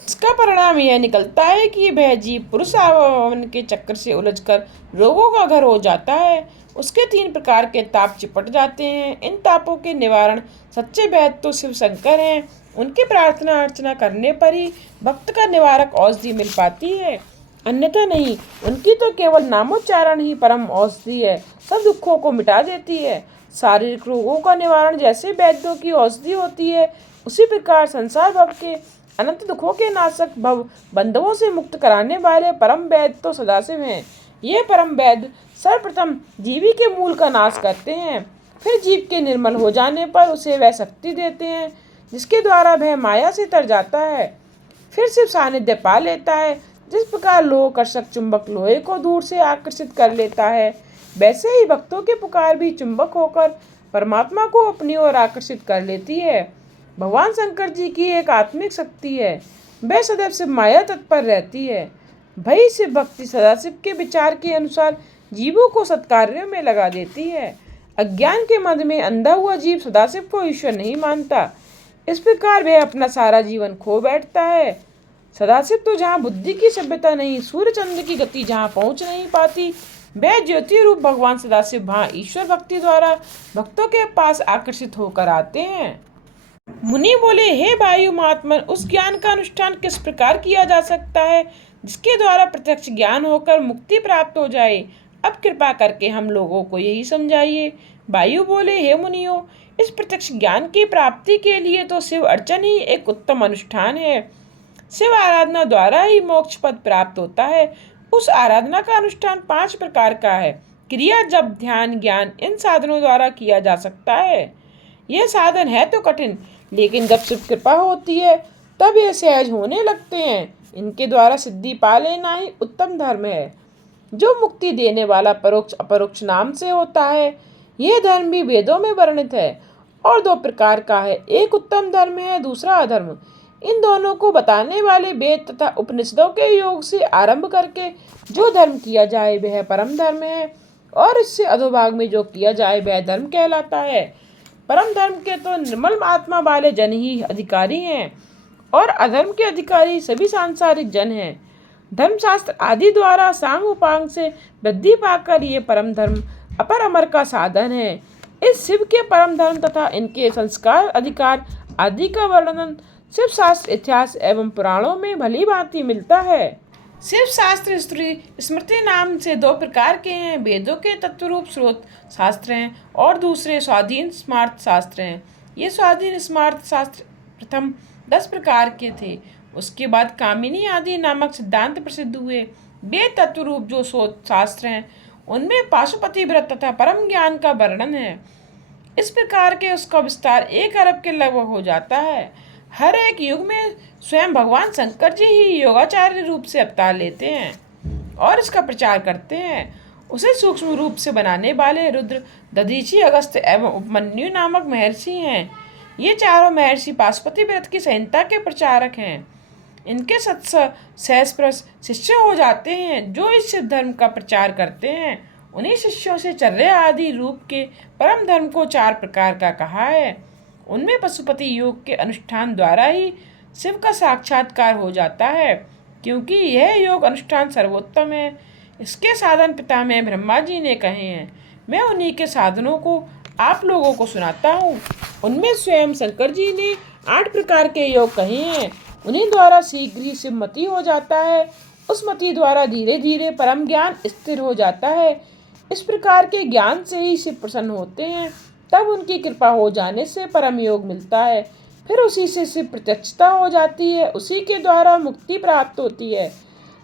इसका परिणाम यह निकलता है कि वह जीव पुरुष आवागमन के चक्र से उलझकर रोगों का घर हो जाता है। उसके 3 प्रकार के ताप चिपट जाते हैं। इन तापों के निवारण सच्चे वैद्य तो शिव शंकर हैं। उनकी प्रार्थना अर्चना करने पर ही भक्त का निवारक औषधि मिल पाती है, अन्यथा नहीं। उनकी तो केवल नामोच्चारण ही परम औषधि है, सब दुखों को मिटा देती है। शारीरिक रोगों का निवारण जैसे वैद्यों की औषधि होती है, उसी प्रकार संसार भव के अनंत दुखों के नाशक, भव बंधुओं से मुक्त कराने वाले परम वैद्य तो सदाशिव हैं। ये परम वैद्य सर्वप्रथम जीवी के मूल का नाश करते हैं, फिर जीव के निर्मल हो जाने पर उसे वह शक्ति देते हैं जिसके द्वारा वह माया से तर जाता है, फिर शिव सानिध्य पा लेता है। जिस प्रकार लोह कर्षक चुंबक लोहे को दूर से आकर्षित कर लेता है, वैसे ही भक्तों की पुकार भी चुंबक होकर परमात्मा को अपनी ओर आकर्षित कर लेती है। भगवान शंकर जी की एक आत्मिक शक्ति है, वह सदैव शिव माया तत्पर रहती है। भई शिव भक्ति सदाशिव के विचार के अनुसार जीवों को सत्कार्यों में लगा देती है। अज्ञान के मद में अंधा हुआ जीव सदाशिव को ईश्वर नहीं मानता, इस प्रकार वह अपना सारा जीवन खो बैठता है। सदाशिव तो जहाँ बुद्धि की सभ्यता नहीं, सूर्य चंद्र की गति जहाँ पहुँच नहीं पाती, वह ज्योति रूप भगवान सदाशिव वहाँ ईश्वर भक्ति द्वारा भक्तों के पास आकर्षित होकर आते हैं। मुनि बोले, हे वायु महात्मन, उस ज्ञान का अनुष्ठान किस प्रकार किया जा सकता है जिसके द्वारा प्रत्यक्ष ज्ञान होकर मुक्ति प्राप्त हो जाए? अब कृपा करके हम लोगों को यही समझाइए। वायु बोले, हे मुनियों, इस प्रत्यक्ष ज्ञान की प्राप्ति के लिए तो शिव अर्चन ही एक उत्तम अनुष्ठान है। शिव आराधना द्वारा ही मोक्ष पद प्राप्त होता है। उस आराधना का अनुष्ठान 5 प्रकार का है। क्रिया, जप, ध्यान, ज्ञान, इन साधनों द्वारा किया जा सकता है। यह साधन है तो कठिन, लेकिन जब शिव कृपा होती है तब ये सहज होने लगते हैं। इनके द्वारा सिद्धि पा लेना ही उत्तम धर्म है, जो मुक्ति देने वाला परोक्ष अपरोक्ष नाम से होता है। यह धर्म भी वेदों में वर्णित है और 2 प्रकार का है, एक उत्तम धर्म है, दूसरा अधर्म। इन दोनों को बताने वाले वेद तथा उपनिषदों के योग से आरंभ करके जो धर्म किया जाए वह परम धर्म है, और इससे अधोभाग में जो किया जाए वह धर्म कहलाता है। परम धर्म के तो निर्मल आत्मा वाले जन ही अधिकारी हैं, और अधर्म के अधिकारी सभी सांसारिक जन हैं। धर्मशास्त्र आदि द्वारा सांग उपांग से वृद्धि पाकर ये परम धर्म अपर अमर का साधन है। इस शिव के परम धर्म तथा इनके संस्कार अधिकार आदि का वर्णन शिव शास्त्र, इतिहास एवं पुराणों में भली भांति मिलता है। शिव शास्त्र स्मृति नाम से 2 प्रकार के हैं। वेदों के तत्वरूप स्रोत शास्त्र हैं और दूसरे स्वाधीन स्मार्त शास्त्र हैं। ये स्वाधीन स्मार्त शास्त्र प्रथम 10 प्रकार के थे, उसके बाद कामिनी आदि नामक सिद्धांत प्रसिद्ध हुए। वेद तत्वरूप जो स्रोत शास्त्र हैं उनमें पाशुपति व्रत तथा परम ज्ञान का वर्णन है। इस प्रकार के उसका विस्तार 1 अरब के लगभग हो जाता है। हर एक युग में स्वयं भगवान शंकर जी ही योगाचार्य रूप से अवतार लेते हैं और इसका प्रचार करते हैं, उसे सूक्ष्म रूप से बनाने वाले रुद्र, दधीची, अगस्त्य एवं उपमन्यु नामक महर्षि हैं। ये चारों महर्षि पाशुपति व्रत की संहिता के प्रचारक हैं। इनके सहस्त्र शिष्य हो जाते हैं जो इस शिव धर्म का प्रचार करते हैं। उन्हीं शिष्यों से चर्या आदि रूप के परम धर्म को 4 प्रकार का कहा है। उनमें पशुपति योग के अनुष्ठान द्वारा ही शिव का साक्षात्कार हो जाता है, क्योंकि यह योग अनुष्ठान सर्वोत्तम है। इसके साधन पितामह ब्रह्मा जी ने कहे हैं। मैं उन्हीं के साधनों को आप लोगों को सुनाता हूँ। उनमें स्वयं शंकर जी ने 8 प्रकार के योग कहे हैं। उन्हीं द्वारा शीघ्र ही शिवमति हो जाता है। उस मति द्वारा धीरे धीरे परम ज्ञान स्थिर हो जाता है। इस प्रकार के ज्ञान से ही शिव प्रसन्न होते हैं। तब उनकी कृपा हो जाने से परम योग मिलता है। फिर उसी से शिव प्रत्यक्षता हो जाती है। उसी के द्वारा मुक्ति प्राप्त होती है।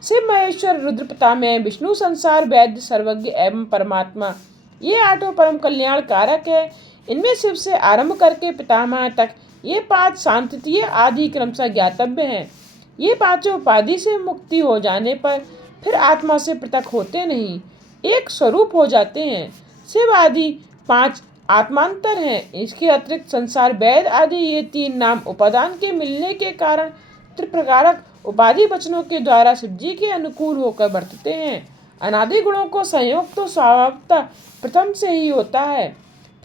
शिव, महेश्वर, रुद्र, पितामह, विष्णु, संसार, वैद्य, सर्वज्ञ एवं परमात्मा, ये 8 परम कल्याण कारक है। इनमें शिव से आरंभ करके पितामह तक ये 5 शांतितीय आदि क्रमशः ज्ञातव्य हैं। ये 5 उपाधि से मुक्ति हो जाने पर फिर आत्मा से पृथक होते नहीं, एक स्वरूप हो जाते हैं। शिव आदि 5 आत्मांतर हैं। इसके अतिरिक्त संसार, वेद आदि ये 3 नाम उपादान के मिलने के कारण त्रिप्रकारक उपाधि वचनों के द्वारा शिव जी के अनुकूल होकर बरतते हैं। अनादि गुणों को संयोग तो स्वभावतः प्रथम से ही होता है।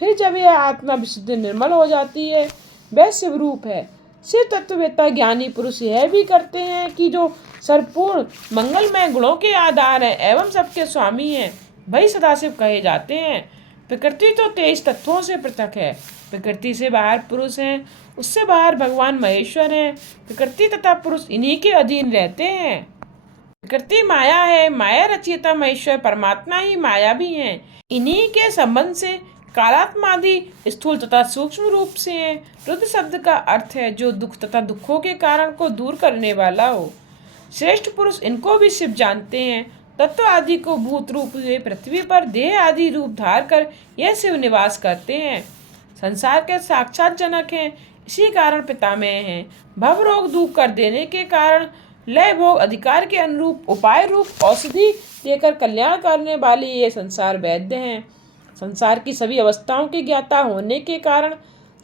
फिर जब यह आत्मा विशुद्ध निर्मल हो जाती है, वह शिवरूप है। शिव तत्ववेत्ता ज्ञानी पुरुष यह भी करते हैं कि जो सर्वपूर्ण मंगलमय गुणों के आधार हैं एवं सबके स्वामी हैं, वही सदाशिव कहे जाते हैं। प्रकृति तो 23 तत्वों से पृथक है। प्रकृति से बाहर पुरुष हैं, उससे बाहर भगवान महेश्वर हैं। प्रकृति तथा पुरुष इन्हीं के अधीन रहते हैं। प्रकृति माया है, माया रचयिता महेश्वर परमात्मा ही माया भी हैं। इन्हीं के संबंध से कालात्मादि स्थूल तथा सूक्ष्म रूप से है। रुद्र शब्द का अर्थ है जो दुख तथा दुखों के कारण को दूर करने वाला हो। श्रेष्ठ पुरुष इनको भी शिव जानते हैं। तत्व आदि को भूत रूप से पृथ्वी पर देह आदि रूप धार कर यह शिव निवास करते हैं। संसार के साक्षात जनक हैं, इसी कारण पितामह हैं। भव रोग दूर कर देने के कारण लय भोग अधिकार के अनुरूप उपाय रूप औषधि देकर कल्याण करने वाले ये संसार वैद्य हैं। संसार की सभी अवस्थाओं के ज्ञाता होने के कारण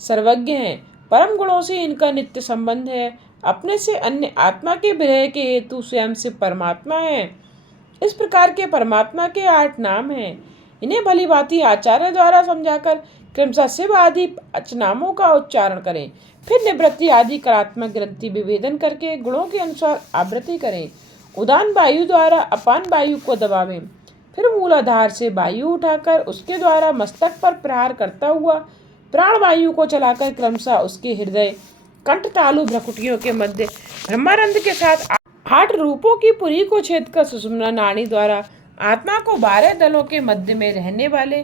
सर्वज्ञ हैं। परम गुणों से इनका नित्य संबंध है। अपने से अन्य आत्मा के विरह के हेतु स्वयं से परमात्मा है। इस प्रकार के परमात्मा के 8 नाम हैं। इन्हें भली भांति आचार्य द्वारा समझाकर क्रमशः शिव आदि 5 नामों का उच्चारण करें। फिर निवृत्ति आदि कलात्मक ग्रंथि विभेदन करके गुणों के अनुसार आवृत्ति करें। उदान वायु द्वारा अपान वायु को दबावें। फिर मूलाधार से वायु उठाकर उसके द्वारा मस्तक पर प्रहार करता हुआ प्राण वायु को चलाकर क्रमशः उसके हृदय, कंठ, तालु, भ्रकुटियों के मध्य ब्रह्मानंद के साथ 8 रूपों की पुरी को छेद कर सुषुम्ना नाड़ी द्वारा आत्मा को 12 दलों के मध्य में रहने वाले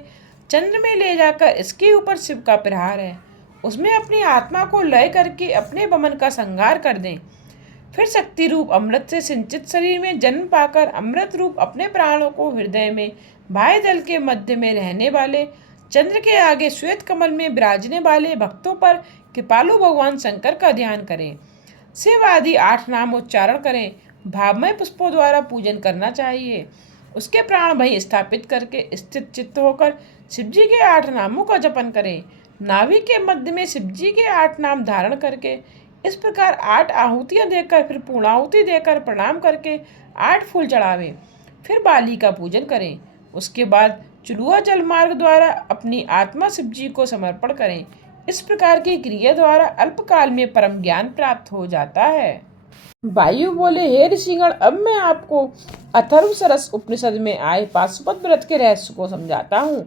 चंद्र में ले जाकर इसके ऊपर शिव का प्रहार है। उसमें अपनी आत्मा को लय करके अपने वमन का संहार कर दें। फिर शक्ति रूप अमृत से सिंचित शरीर में जन्म पाकर अमृत रूप अपने प्राणों को हृदय में बाह्य दल के मध्य में रहने वाले चंद्र के आगे श्वेत कमल में विराजने वाले भक्तों पर कृपालु भगवान शंकर का ध्यान करें। शिव आदि 8 नाम उच्चारण करें। भावमय पुष्पों द्वारा पूजन करना चाहिए। उसके प्राण वहीं स्थापित करके स्थित चित्त होकर शिवजी के 8 नामों का जपन करें। नाभि के मध्य में शिवजी के 8 नाम धारण करके इस प्रकार 8 आहुतियां देकर फिर पूर्णाहुति देकर प्रणाम करके 8 फूल चढ़ावें। फिर बाली का पूजन करें। उसके बाद चुलुआ जल मार्ग द्वारा अपनी आत्मा शिवजी को समर्पण करें। इस प्रकार की क्रिया द्वारा अल्पकाल में परम ज्ञान प्राप्त हो जाता है। वायु बोले, हे ऋषिगण, अब मैं आपको अथर्वसरस उपनिषद में आए पाशुपत व्रत के रहस्य को समझाता हूँ।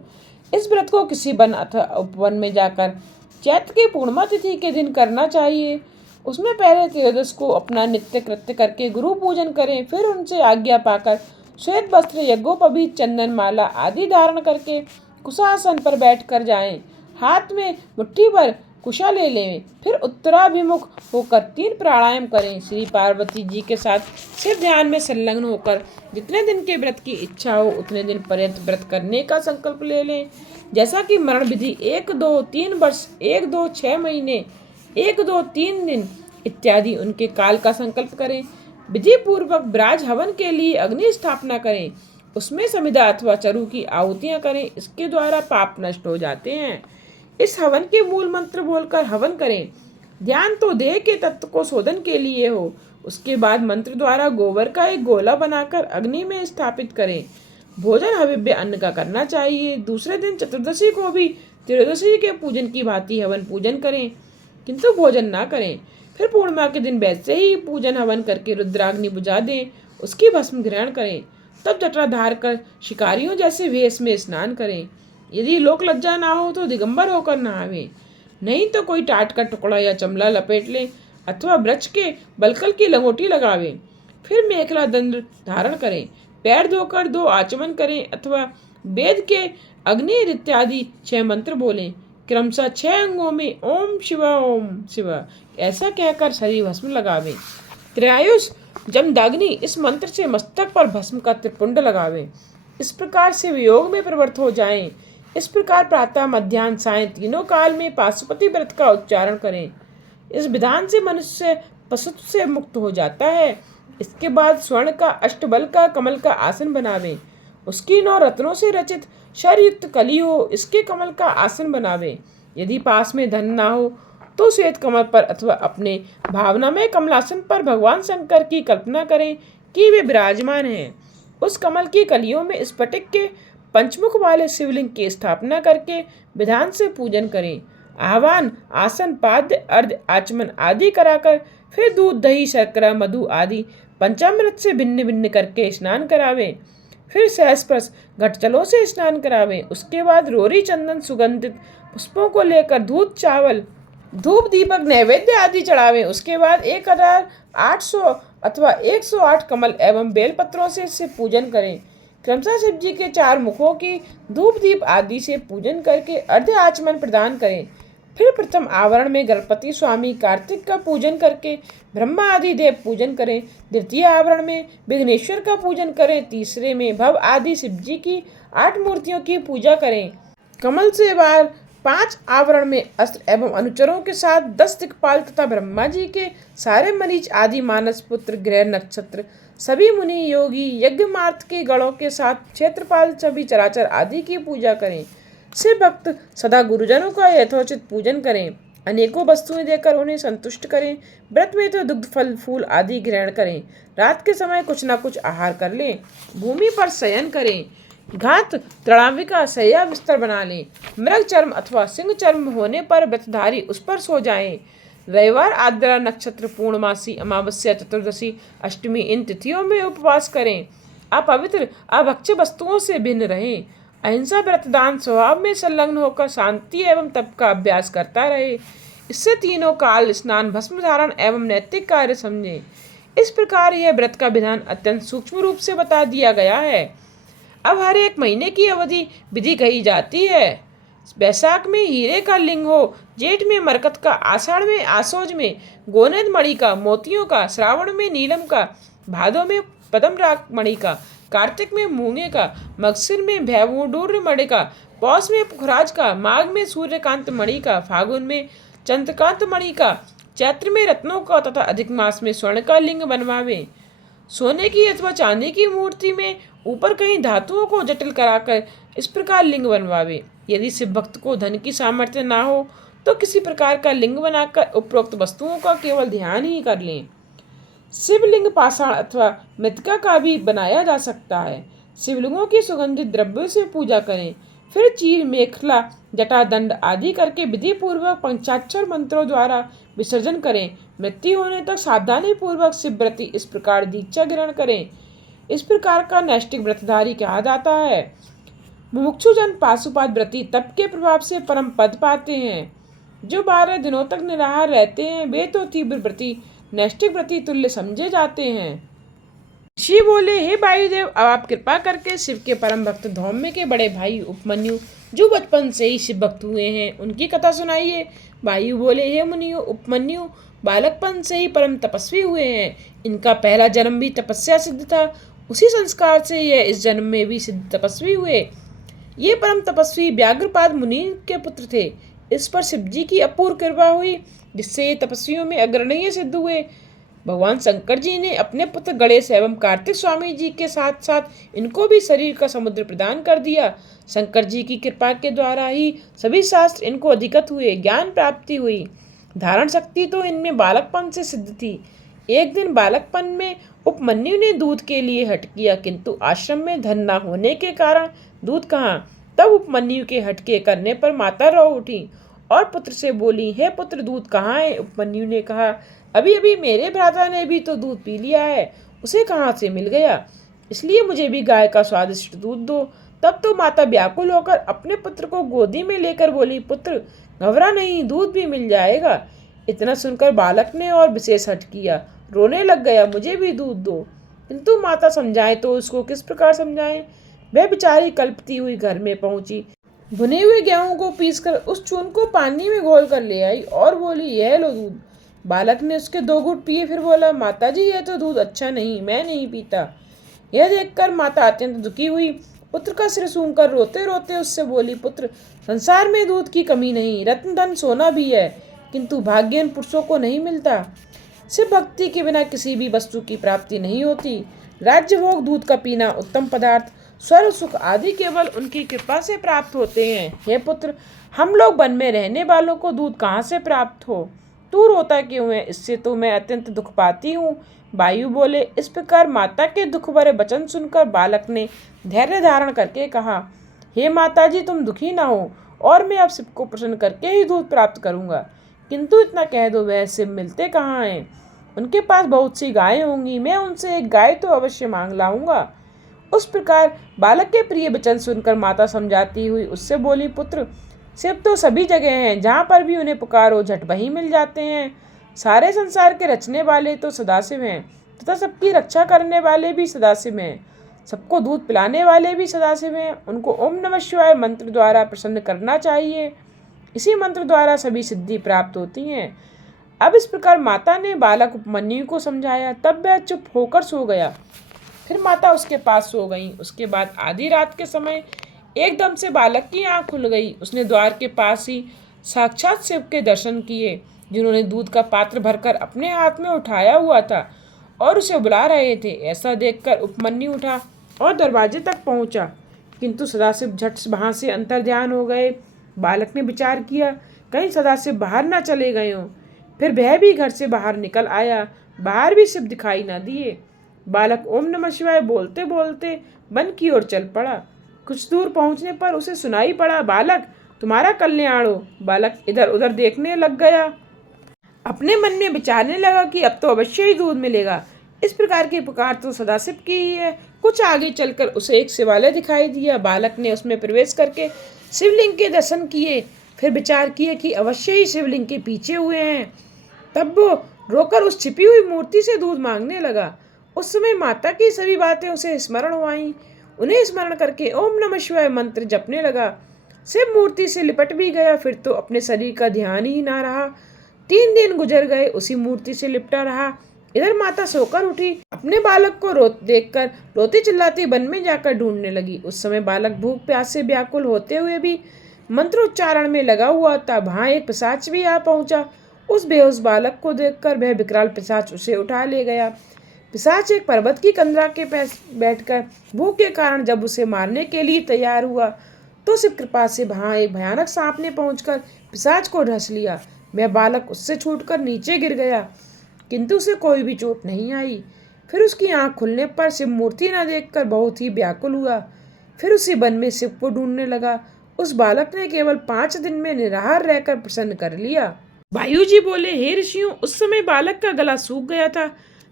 इस व्रत को किसी वन अथवा उपवन में जाकर चैत्र की पूर्णिमा तिथि के दिन करना चाहिए। उसमें पहले त्रयोदश को अपना नित्य कृत्य करके गुरु पूजन करें। फिर उनसे आज्ञा पाकर श्वेत वस्त्र, यज्ञोपवीत, चंदन माला आदि धारण करके कुशासन पर बैठ कर जाएं। हाथ में मुट्ठी भर कुशा ले लें। फिर उत्तराभिमुख होकर 3 प्राणायाम करें। श्री पार्वती जी के साथ सिर ध्यान में संलग्न होकर जितने दिन के व्रत की इच्छा हो उतने दिन पर्यंत व्रत करने का संकल्प ले लें। जैसा कि मरण विधि 1, 2, 3 वर्ष, 1, 2, 6 महीने, 1, 2, 3 दिन इत्यादि उनके काल का संकल्प करें। विधि पूर्वक ब्राज हवन के लिए अग्नि स्थापना करें। उसमें समिधा अथवा चरु की आहुतियां करें, इसके द्वारा पाप नष्ट हो जाते हैं। इस हवन के मूल मंत्र बोलकर हवन करें। ध्यान तो देह के तत्व को शोधन के लिए हो। उसके बाद मंत्र द्वारा गोबर का एक गोला बनाकर अग्नि में स्थापित करें। भोजन हविष्य अन्न का करना चाहिए। दूसरे दिन चतुर्दशी को भी त्रयोदशी के पूजन की भांति हवन पूजन करें, किंतु भोजन ना करें। फिर पूर्णिमा के दिन वैसे ही पूजन हवन करके रुद्राग्नि बुझा दें, उसकी भस्म ग्रहण करें। तब जटा धार कर शिकारियों जैसे वेश में स्नान करें। यदि लोक लज्जा ना हो तो दिगंबर होकर नहावे, नहीं तो कोई टाट का टुकड़ा या चमड़ा लपेट ले अथवा वृक्ष के बलकल की लंगोटी लगावे। फिर मेखला दंड धारण करें, पैर धोकर 2 आचमन करें अथवा वेद के अग्नि इत्यादि 6 मंत्र बोलें। क्रमशः 6 अंगों में ओम शिव ऐसा कहकर शरीर भस्म लगावे। त्रयायुष जमदाग्नि इस मंत्र से मस्तक पर भस्म का त्रिपुंड लगावे। इस प्रकार से वियोग में प्रवृत्त हो जाएं। इस प्रकार प्रातः मध्याह्न सायं तीनों काल में पाशुपति व्रत का उच्चारण करें। इस विधान से मनुष्य पशुत्व से मुक्त हो जाता है। इसके बाद स्वर्ण का अष्टबल का कमल का आसन बनावे। उसकी 9 रत्नों से रचित शरयुक्त कली हो, इसके कमल का आसन बनावे। यदि पास में धन ना हो तो श्वेत कमल पर अथवा अपने भावना में कमलासन पर भगवान शंकर की कल्पना करें कि वे विराजमान हैं। उस कमल की कलियों में स्फटिक के पंचमुख वाले शिवलिंग की स्थापना करके विधान से पूजन करें। आह्वान, आसन, पाद्य, अर्घ्य, आचमन आदि कराकर फिर दूध, दही, शर्करा, मधु आदि पंचामृत से भिन्न भिन्न करके स्नान करावें। फिर सहस्पर्श घटजलों से स्नान करावें। उसके बाद रोरी, चंदन, सुगंधित पुष्पों को लेकर दूध, चावल, धूप, दीपक, नैवेद्य आदि चढ़ावें। उसके बाद 1800 अथवा 108 कमल एवं बेलपत्रों से इससे पूजन करें। क्रमशः शिव जी के 4 मुखों की धूप, दीप आदि से पूजन करके अर्घ्य आचमन प्रदान करें। फिर प्रथम आवरण में गणपति स्वामी कार्तिक का पूजन करके ब्रह्मा आदि देव पूजन करें। द्वितीय आवरण में विघ्नेश्वर का पूजन करें। तीसरे में भव आदि शिव जी की 8 मूर्तियों की पूजा करें। कमल से बाहर 5 आवरण में अस्त्र एवं अनुचरों के साथ 10 दिक्पाल तथा ब्रह्मा जी के सारे मरीच आदि मानस पुत्र, ग्रह, नक्षत्र, सभी मुनि, योगी, यज्ञमार्थ के गणों के साथ क्षेत्रपाल, सभी चराचर आदि की पूजा करें। शिव भक्त सदा गुरुजनों का यथोचित पूजन करें। अनेकों वस्तुएं देकर उन्हें संतुष्ट करें। व्रत में तो दुग्ध, फल, फूल आदि ग्रहण करें। रात के समय कुछ न कुछ आहार कर लें। भूमि पर शयन करें। घात तृणाविका शैया बिस्तर बना लें। मृग चर्म अथवा सिंह चर्म होने पर व्रतधारी उस पर सो जाएं। रविवार, आर्द्रा नक्षत्र, पूर्णमासी, अमावस्या, चतुर्दशी, अष्टमी इन तिथियों में उपवास करें। अपवित्र अभक्ष्य वस्तुओं से भिन्न रहें। अहिंसा, व्रत, दान स्वभाव में संलग्न होकर शांति एवं तप का अभ्यास करता रहे। इससे तीनों काल स्नान, भस्म धारण एवं नैतिक कार्य समझें। इस प्रकार यह व्रत का विधान अत्यंत सूक्ष्म रूप से बता दिया गया है। अब हर एक महीने की अवधि विधि कही जाती है। वैशाख में हीरे का लिंग हो, जेठ में मरकत का, आषाढ़ में आसोज में गोनेद मणि का, मोतियों का, श्रावण में नीलम का, भादो में पदम राग मणि का, कार्तिक में मूंगे का, मगसिर में भैवूडूर्य मणि का, पौष में पुखराज का, माघ में सूर्यकांत मणि का, फागुन में चंद्रकांत मणि का, चैत्र में रत्नों का तथा अधिक मास में स्वर्ण का लिंग बनवावे। सोने की अथवा चांदी की मूर्ति में ऊपर कहीं धातुओं को जटिल कराकर इस प्रकार लिंग बनवावे। यदि शिव भक्त को धन की सामर्थ्य ना हो तो किसी प्रकार का लिंग बनाकर उपरोक्त वस्तुओं का केवल ध्यान ही कर लें। शिवलिंग पाषाण अथवा मृतिका का भी बनाया जा सकता है। शिवलिंगों की सुगंधित द्रव्यों से पूजा करें। फिर चीर, मेखला, जटा, दंड आदि करके विधि पूर्वक पंचाक्षर मंत्रों द्वारा विसर्जन करें। मृत्यु होने तक सावधानी पूर्वक शिवव्रती इस प्रकार दीक्षा ग्रहण करें। इस प्रकार का नैष्टिक व्रतधारी कहा जाता है। मुमुक्षुजन पाशुपात व्रती तप के प्रभाव से परम पद पाते हैं। जो 12 दिनों तक निराहार रहते हैं वे तो तीव्र व्रती, नैष्टिक व्रती तुल्य समझे जाते हैं। ऋषि बोले, हे वायुदेव, अब आप कृपा करके शिव के परम भक्त धौम्य के बड़े भाई उपमन्यु, जो बचपन से ही शिव भक्त हुए हैं, उनकी कथा सुनाइए। वायु बोले, हे मुनियो, उपमन्यु बालकपन से ही परम तपस्वी हुए हैं। इनका पहला जन्म भी तपस्या सिद्ध था। उसी संस्कार से यह इस जन्म में भी सिद्ध तपस्वी हुए। ये परम तपस्वी व्याघ्रपाद मुनि के पुत्र थे। इस पर शिव जी की अपूर्व कृपा हुई, जिससे ये तपस्वियों में अग्रणीय सिद्ध हुए। भगवान शंकर जी ने अपने पुत्र गणेश एवं कार्तिक स्वामी जी के साथ साथ इनको भी शरीर का समुद्र प्रदान कर दिया। शंकर जी की कृपा के द्वारा ही सभी शास्त्र इनको अधिगत हुए, ज्ञान प्राप्ति हुई। धारण शक्ति तो इनमें बालकपन से सिद्ध थी। एक दिन बालकपन में उपमन्यु ने दूध के लिए हट किया, किंतु आश्रम में धन न होने के कारण दूध कहाँ। तब उपमन्यु के हटके करने पर माता रो उठी और पुत्र से बोली, हे पुत्र, दूध कहाँ है। उपमन्यु ने कहा, अभी अभी मेरे भ्राता ने भी तो दूध पी लिया है, उसे कहाँ से मिल गया, इसलिए मुझे भी गाय का स्वादिष्ट दूध दो। तब तो माता व्याकुल होकर अपने पुत्र को गोदी में लेकर बोली, पुत्र घबरा नहीं, दूध भी मिल जाएगा। इतना सुनकर बालक ने और विशेष हट किया, रोने लग गया, मुझे भी दूध दो। किंतु माता समझाए तो उसको किस प्रकार समझाए। वह बेचारी कल्पती हुई घर में पहुंची, भुने हुए गेहूं को पीसकर उस चूर्ण को पानी में घोल कर ले आई और बोली, यह लो दूध। बालक ने उसके 2 घूंट पिए, फिर बोला, माताजी यह तो दूध अच्छा नहीं, मैं नहीं पीता। यह देखकर माता अत्यंत दुखी हुई, पुत्र का सिर सूंघकर रोते रोते उससे बोली, पुत्र संसार में दूध की कमी नहीं, रत्न धन सोना भी है, किंतु भाग्यहीन पुरुषों को नहीं मिलता। सिर्फ भक्ति के बिना किसी भी वस्तु की प्राप्ति नहीं होती। राज्य भोग, दूध का पीना, उत्तम पदार्थ, स्वर्ग सुख आदि केवल उनकी कृपा से प्राप्त होते हैं। हे पुत्र, हम लोग वन में रहने वालों को दूध कहाँ से प्राप्त हो। तू रोता क्यों है, इससे तो मैं अत्यंत दुख पाती हूँ। वायु बोले। इस प्रकार माता के दुख भरे वचन सुनकर बालक ने धैर्य धारण करके कहा, हे माता जी, तुम दुखी ना हो और मैं अब शिव को प्रसन्न करके ही दूध प्राप्त करूँगा। किंतु इतना कह दो, वह शिव मिलते कहाँ हैं। उनके पास बहुत सी गायें होंगी, मैं उनसे एक गाय तो अवश्य मांग लाऊंगा। उस प्रकार बालक के प्रिय वचन सुनकर माता समझाती हुई उससे बोली, पुत्र शिव तो सभी जगह हैं, जहाँ पर भी उन्हें पुकारो झट वहीं मिल जाते हैं। सारे संसार के रचने वाले तो सदाशिव हैं तथा सबकी रक्षा करने वाले भी सदाशिव हैं, सबको दूध पिलाने वाले भी सदाशिव हैं। उनको ओम नमः शिवाय मंत्र द्वारा प्रसन्न करना चाहिए, इसी मंत्र द्वारा सभी सिद्धि प्राप्त होती हैं। अब इस प्रकार माता ने बालक उपमन्यु को समझाया, तब वह चुप होकर सो गया। फिर माता उसके पास सो गई। उसके बाद आधी रात के समय एकदम से बालक की आंख खुल गई। उसने द्वार के पास ही साक्षात शिव के दर्शन किए, जिन्होंने दूध का पात्र भरकर अपने हाथ में उठाया हुआ था और उसे बुला रहे थे। ऐसा देखकर उपमन्यु उठा और दरवाजे तक पहुंचा, किंतु सदाशिव झट वहां से अंतर्ध्यान हो गए। बालक ने विचार किया, कहीं सदाशिव बाहर ना चले गए हों। फिर वह भी घर से बाहर निकल आया, बाहर भी शिव दिखाई न दिए। बालक ओम नमः शिवाय बोलते बोलते वन की ओर चल पड़ा। कुछ दूर पहुंचने पर उसे सुनाई पड़ा, बालक तुम्हारा कल्याण हो। बालक इधर उधर देखने लग गया, अपने मन में विचारने लगा कि अब तो अवश्य ही दूध मिलेगा। इस प्रकार की पुकार तो सदाशिव की ही है। कुछ आगे चलकर उसे एक शिवालय दिखाई दिया। बालक ने उसमें प्रवेश करके शिवलिंग के दर्शन किए, फिर विचार किए कि अवश्य ही शिवलिंग के पीछे हुए हैं। तब वो रोकर उस छिपी हुई मूर्ति से दूध मांगने लगा। उस समय माता की सभी बातें उसे स्मरण हो आईं। उन्हें स्मरण करके ओम नमः शिवाय मंत्र जपने लगा। शिव मूर्ति से लिपट भी गया, फिर तो अपने शरीर का ध्यान ही ना रहा। 3 दिन गुजर गए, उसी मूर्ति से लिपटा रहा। इधर माता सोकर उठी, अपने बालक को देखकर रोती चिल्लाती वन में जाकर ढूंढने लगी। उस समय बालक भूख प्यास से व्याकुल होते हुए भी मंत्र उच्चारण में लगा हुआ था। वहां एक पिशाच भी आ पहुंचा। उस बेहोश बालक को देखकर वह विकराल पिशाच उसे उठा ले गया। पिशाच एक पर्वत की कंदरा के पास बैठकर भूख के कारण जब उसे मारने के लिए तैयार हुआ, तो शिव कृपा से वहां एक भयानक सांप ने पहुंचकर पिशाच को ढस लिया। वह बालक उससे छूटकर नीचे गिर गया, किंतु उसे कोई भी चोट नहीं आई। फिर उसकी आंख खुलने पर शिव मूर्ति न देखकर बहुत ही व्याकुल हुआ। फिर उसी वन में शिव को ढूंढने लगा। उस बालक ने केवल 5 दिन में निराहार रहकर प्रसन्न कर लिया। वायु जी बोले, हे ऋषियों, उस समय बालक का गला सूख गया था।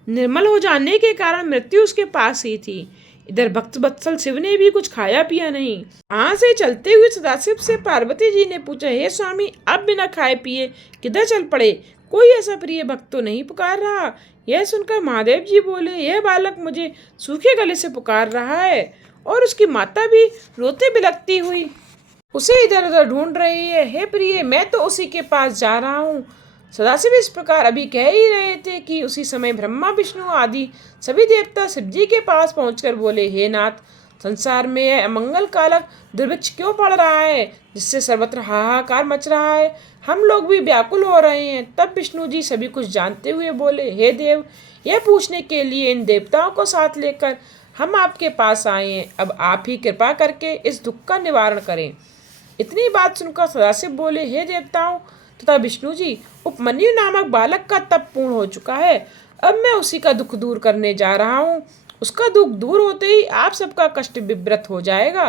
निर्मल हो जाने के कारण मृत्यु उसके पास ही थी। इधर भक्त वत्सल शिव ने भी कुछ खाया पिया नहीं। वहां से चलते हुए सदाशिव से पार्वती जी ने पूछा, हे स्वामी, अब बिना खाए पिए किधर चल पड़े? कोई ऐसा प्रिय भक्त तो नहीं पुकार रहा? यह सुनकर महादेव जी बोले, यह बालक मुझे सूखे गले से पुकार रहा है और उसकी माता भी रोते बिलखती हुई उसे इधर उधर ढूंढ रही है। हे प्रिय, मैं तो उसी के पास जा रहा हूँ। सदाशिव इस प्रकार अभी कह ही रहे थे कि उसी समय ब्रह्मा विष्णु आदि सभी देवता शिव जी के पास पहुंचकर बोले, हे नाथ, संसार में यह अमंगलकारक दुर्भिक्ष क्यों पड़ रहा है, जिससे सर्वत्र हाहाकार मच रहा है। हम लोग भी व्याकुल हो रहे हैं। तब विष्णु जी सभी कुछ जानते हुए बोले, हे देव, यह पूछने के लिए इन देवताओं को साथ लेकर हम आपके पास आए हैं। अब आप ही कृपा करके इस दुख का निवारण करें। इतनी बात सुनकर सदाशिव बोले, हे देवताओं तथा विष्णु जी, उपमन्यु नामक बालक का तप पूर्ण हो चुका है। अब मैं उसी का दुख दूर करने जा रहा हूँ। उसका दुख दूर होते ही आप सबका कष्ट विव्रत हो जाएगा।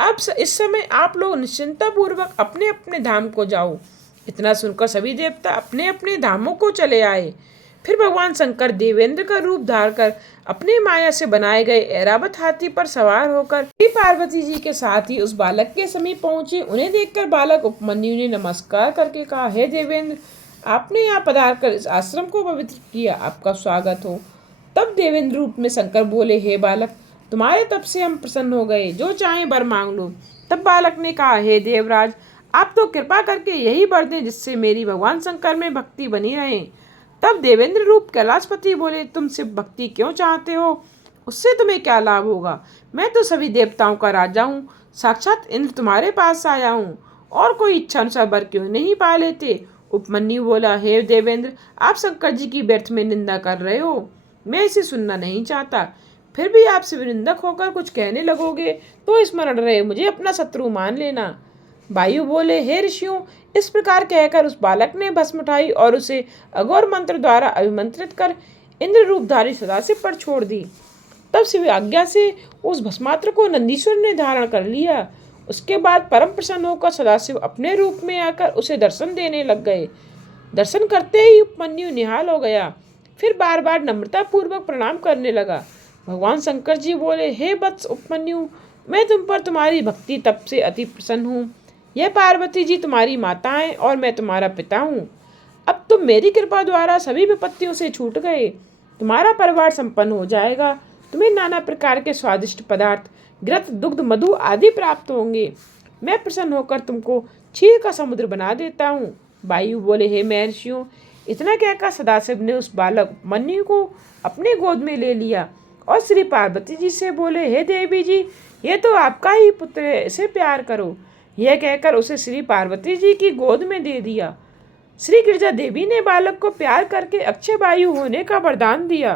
अब इस समय आप लोग निश्चिंता पूर्वक अपने अपने धाम को जाओ। इतना सुनकर सभी देवता अपने अपने धामों को चले आए। फिर भगवान शंकर देवेंद्र का रूप धार कर अपने माया से बनाए गए ऐरावत हाथी पर सवार होकर श्री पार्वती जी के साथ ही उस बालक के समीप पहुंचे। उन्हें देखकर बालक उपमन्यु ने नमस्कार करके कहा, हे देवेंद्र, आपने यहाँ पधार कर इस आश्रम को पवित्र किया, आपका स्वागत हो। तब देवेंद्र रूप में शंकर बोले, हे बालक, तुम्हारे तप से हम प्रसन्न हो गए, जो चाहे वर मांग लो। तब बालक ने कहा, हे देवराज, आप तो कृपा करके यही वर दें जिससे मेरी भगवान शंकर में भक्ति बनी रहे। तब देवेंद्र रूप कैलाशपति बोले, तुम सिर्फ भक्ति क्यों चाहते हो? उससे तुम्हें क्या लाभ होगा? मैं तो सभी देवताओं का राजा हूँ, साक्षात इंद्र तुम्हारे पास आया हूँ, और कोई इच्छा अनुसार वर क्यों नहीं पा लेते? उपमन्यु बोला, हे देवेंद्र, आप शंकर जी की व्यर्थ में निंदा कर रहे हो। मैं इसे सुनना नहीं चाहता। फिर भी आपसे विनिंदक होकर कुछ कहने लगोगे तो स्मरण रहे, मुझे अपना शत्रु मान लेना। वायु बोले, हे ऋषियों, इस प्रकार कहकर उस बालक ने भस्म उठाई और उसे अघोर मंत्र द्वारा अभिमंत्रित कर इंद्र रूपधारी सदाशिव पर छोड़ दी। तब शिव आज्ञा से उस भस्मात्र को नंदीश्वर ने धारण कर लिया। उसके बाद परम प्रसन्न होकर सदाशिव अपने रूप में आकर उसे दर्शन देने लग गए। दर्शन करते ही उपमन्यु निहाल हो गया। फिर बार बार नम्रता पूर्वक प्रणाम करने लगा। भगवान शंकर जी बोले, हे वत्स उपमन्यु, मैं तुम पर तुम्हारी भक्ति तप से अति प्रसन्न हूँ। यह पार्वती जी तुम्हारी माता है और मैं तुम्हारा पिता हूँ। अब तुम मेरी कृपा द्वारा सभी विपत्तियों से छूट गए। तुम्हारा परिवार संपन्न हो जाएगा। तुम्हें नाना प्रकार के स्वादिष्ट पदार्थ, घृत, दुग्ध, मधु आदि प्राप्त होंगे। मैं प्रसन्न होकर तुमको क्षीर का समुद्र बना देता हूँ। वायु बोले, हे महर्षियों, इतना कहकर सदाशिव ने उस बालक उपमन्यु को अपने गोद में ले लिया और श्री पार्वती जी से बोले, हे देवी जी, ये तो आपका ही पुत्र है, इसे प्यार करो। यह कहकर उसे श्री पार्वती जी की गोद में दे दिया। श्री गिरिजा देवी ने बालक को प्यार करके अक्षय वायु होने का वरदान दिया।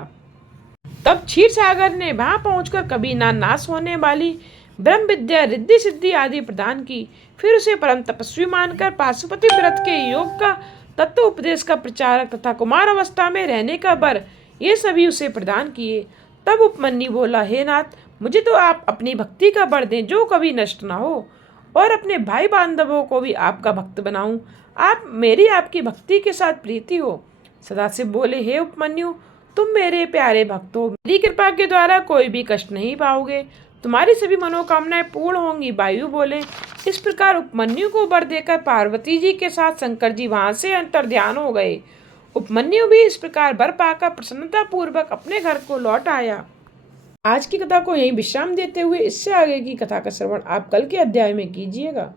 तब क्षीर सागर ने वहां पहुंचकर कभी ना नाश होने वाली ब्रह्म विद्या, रिद्धि सिद्धि आदि प्रदान की। फिर उसे परम तपस्वी मानकर पाशुपति व्रत के योग का, तत्व उपदेश का प्रचारक तथा कुमार अवस्था में रहने का वर, ये सभी उसे प्रदान किए। तब उपमन्यु बोला, हे नाथ, मुझे तो आप अपनी भक्ति का वर दें जो कभी नष्ट न हो, और अपने भाई बांधवों को भी आपका भक्त बनाऊं। आप मेरी आपकी भक्ति के साथ प्रीति हो। सदाशिव बोले, हे उपमन्यु, तुम मेरे प्यारे भक्त हो। मेरी कृपा के द्वारा कोई भी कष्ट नहीं पाओगे। तुम्हारी सभी मनोकामनाएं पूर्ण होंगी। वायु बोले, इस प्रकार उपमन्यु को वर देकर पार्वती जी के साथ शंकर जी वहां से अंतर्ध्यान हो गए। उपमन्यु भी इस प्रकार वर पाकर प्रसन्नता पूर्वक अपने घर को लौट आया। आज की कथा को यहीं विश्राम देते हुए इससे आगे की कथा का श्रवण आप कल के अध्याय में कीजिएगा।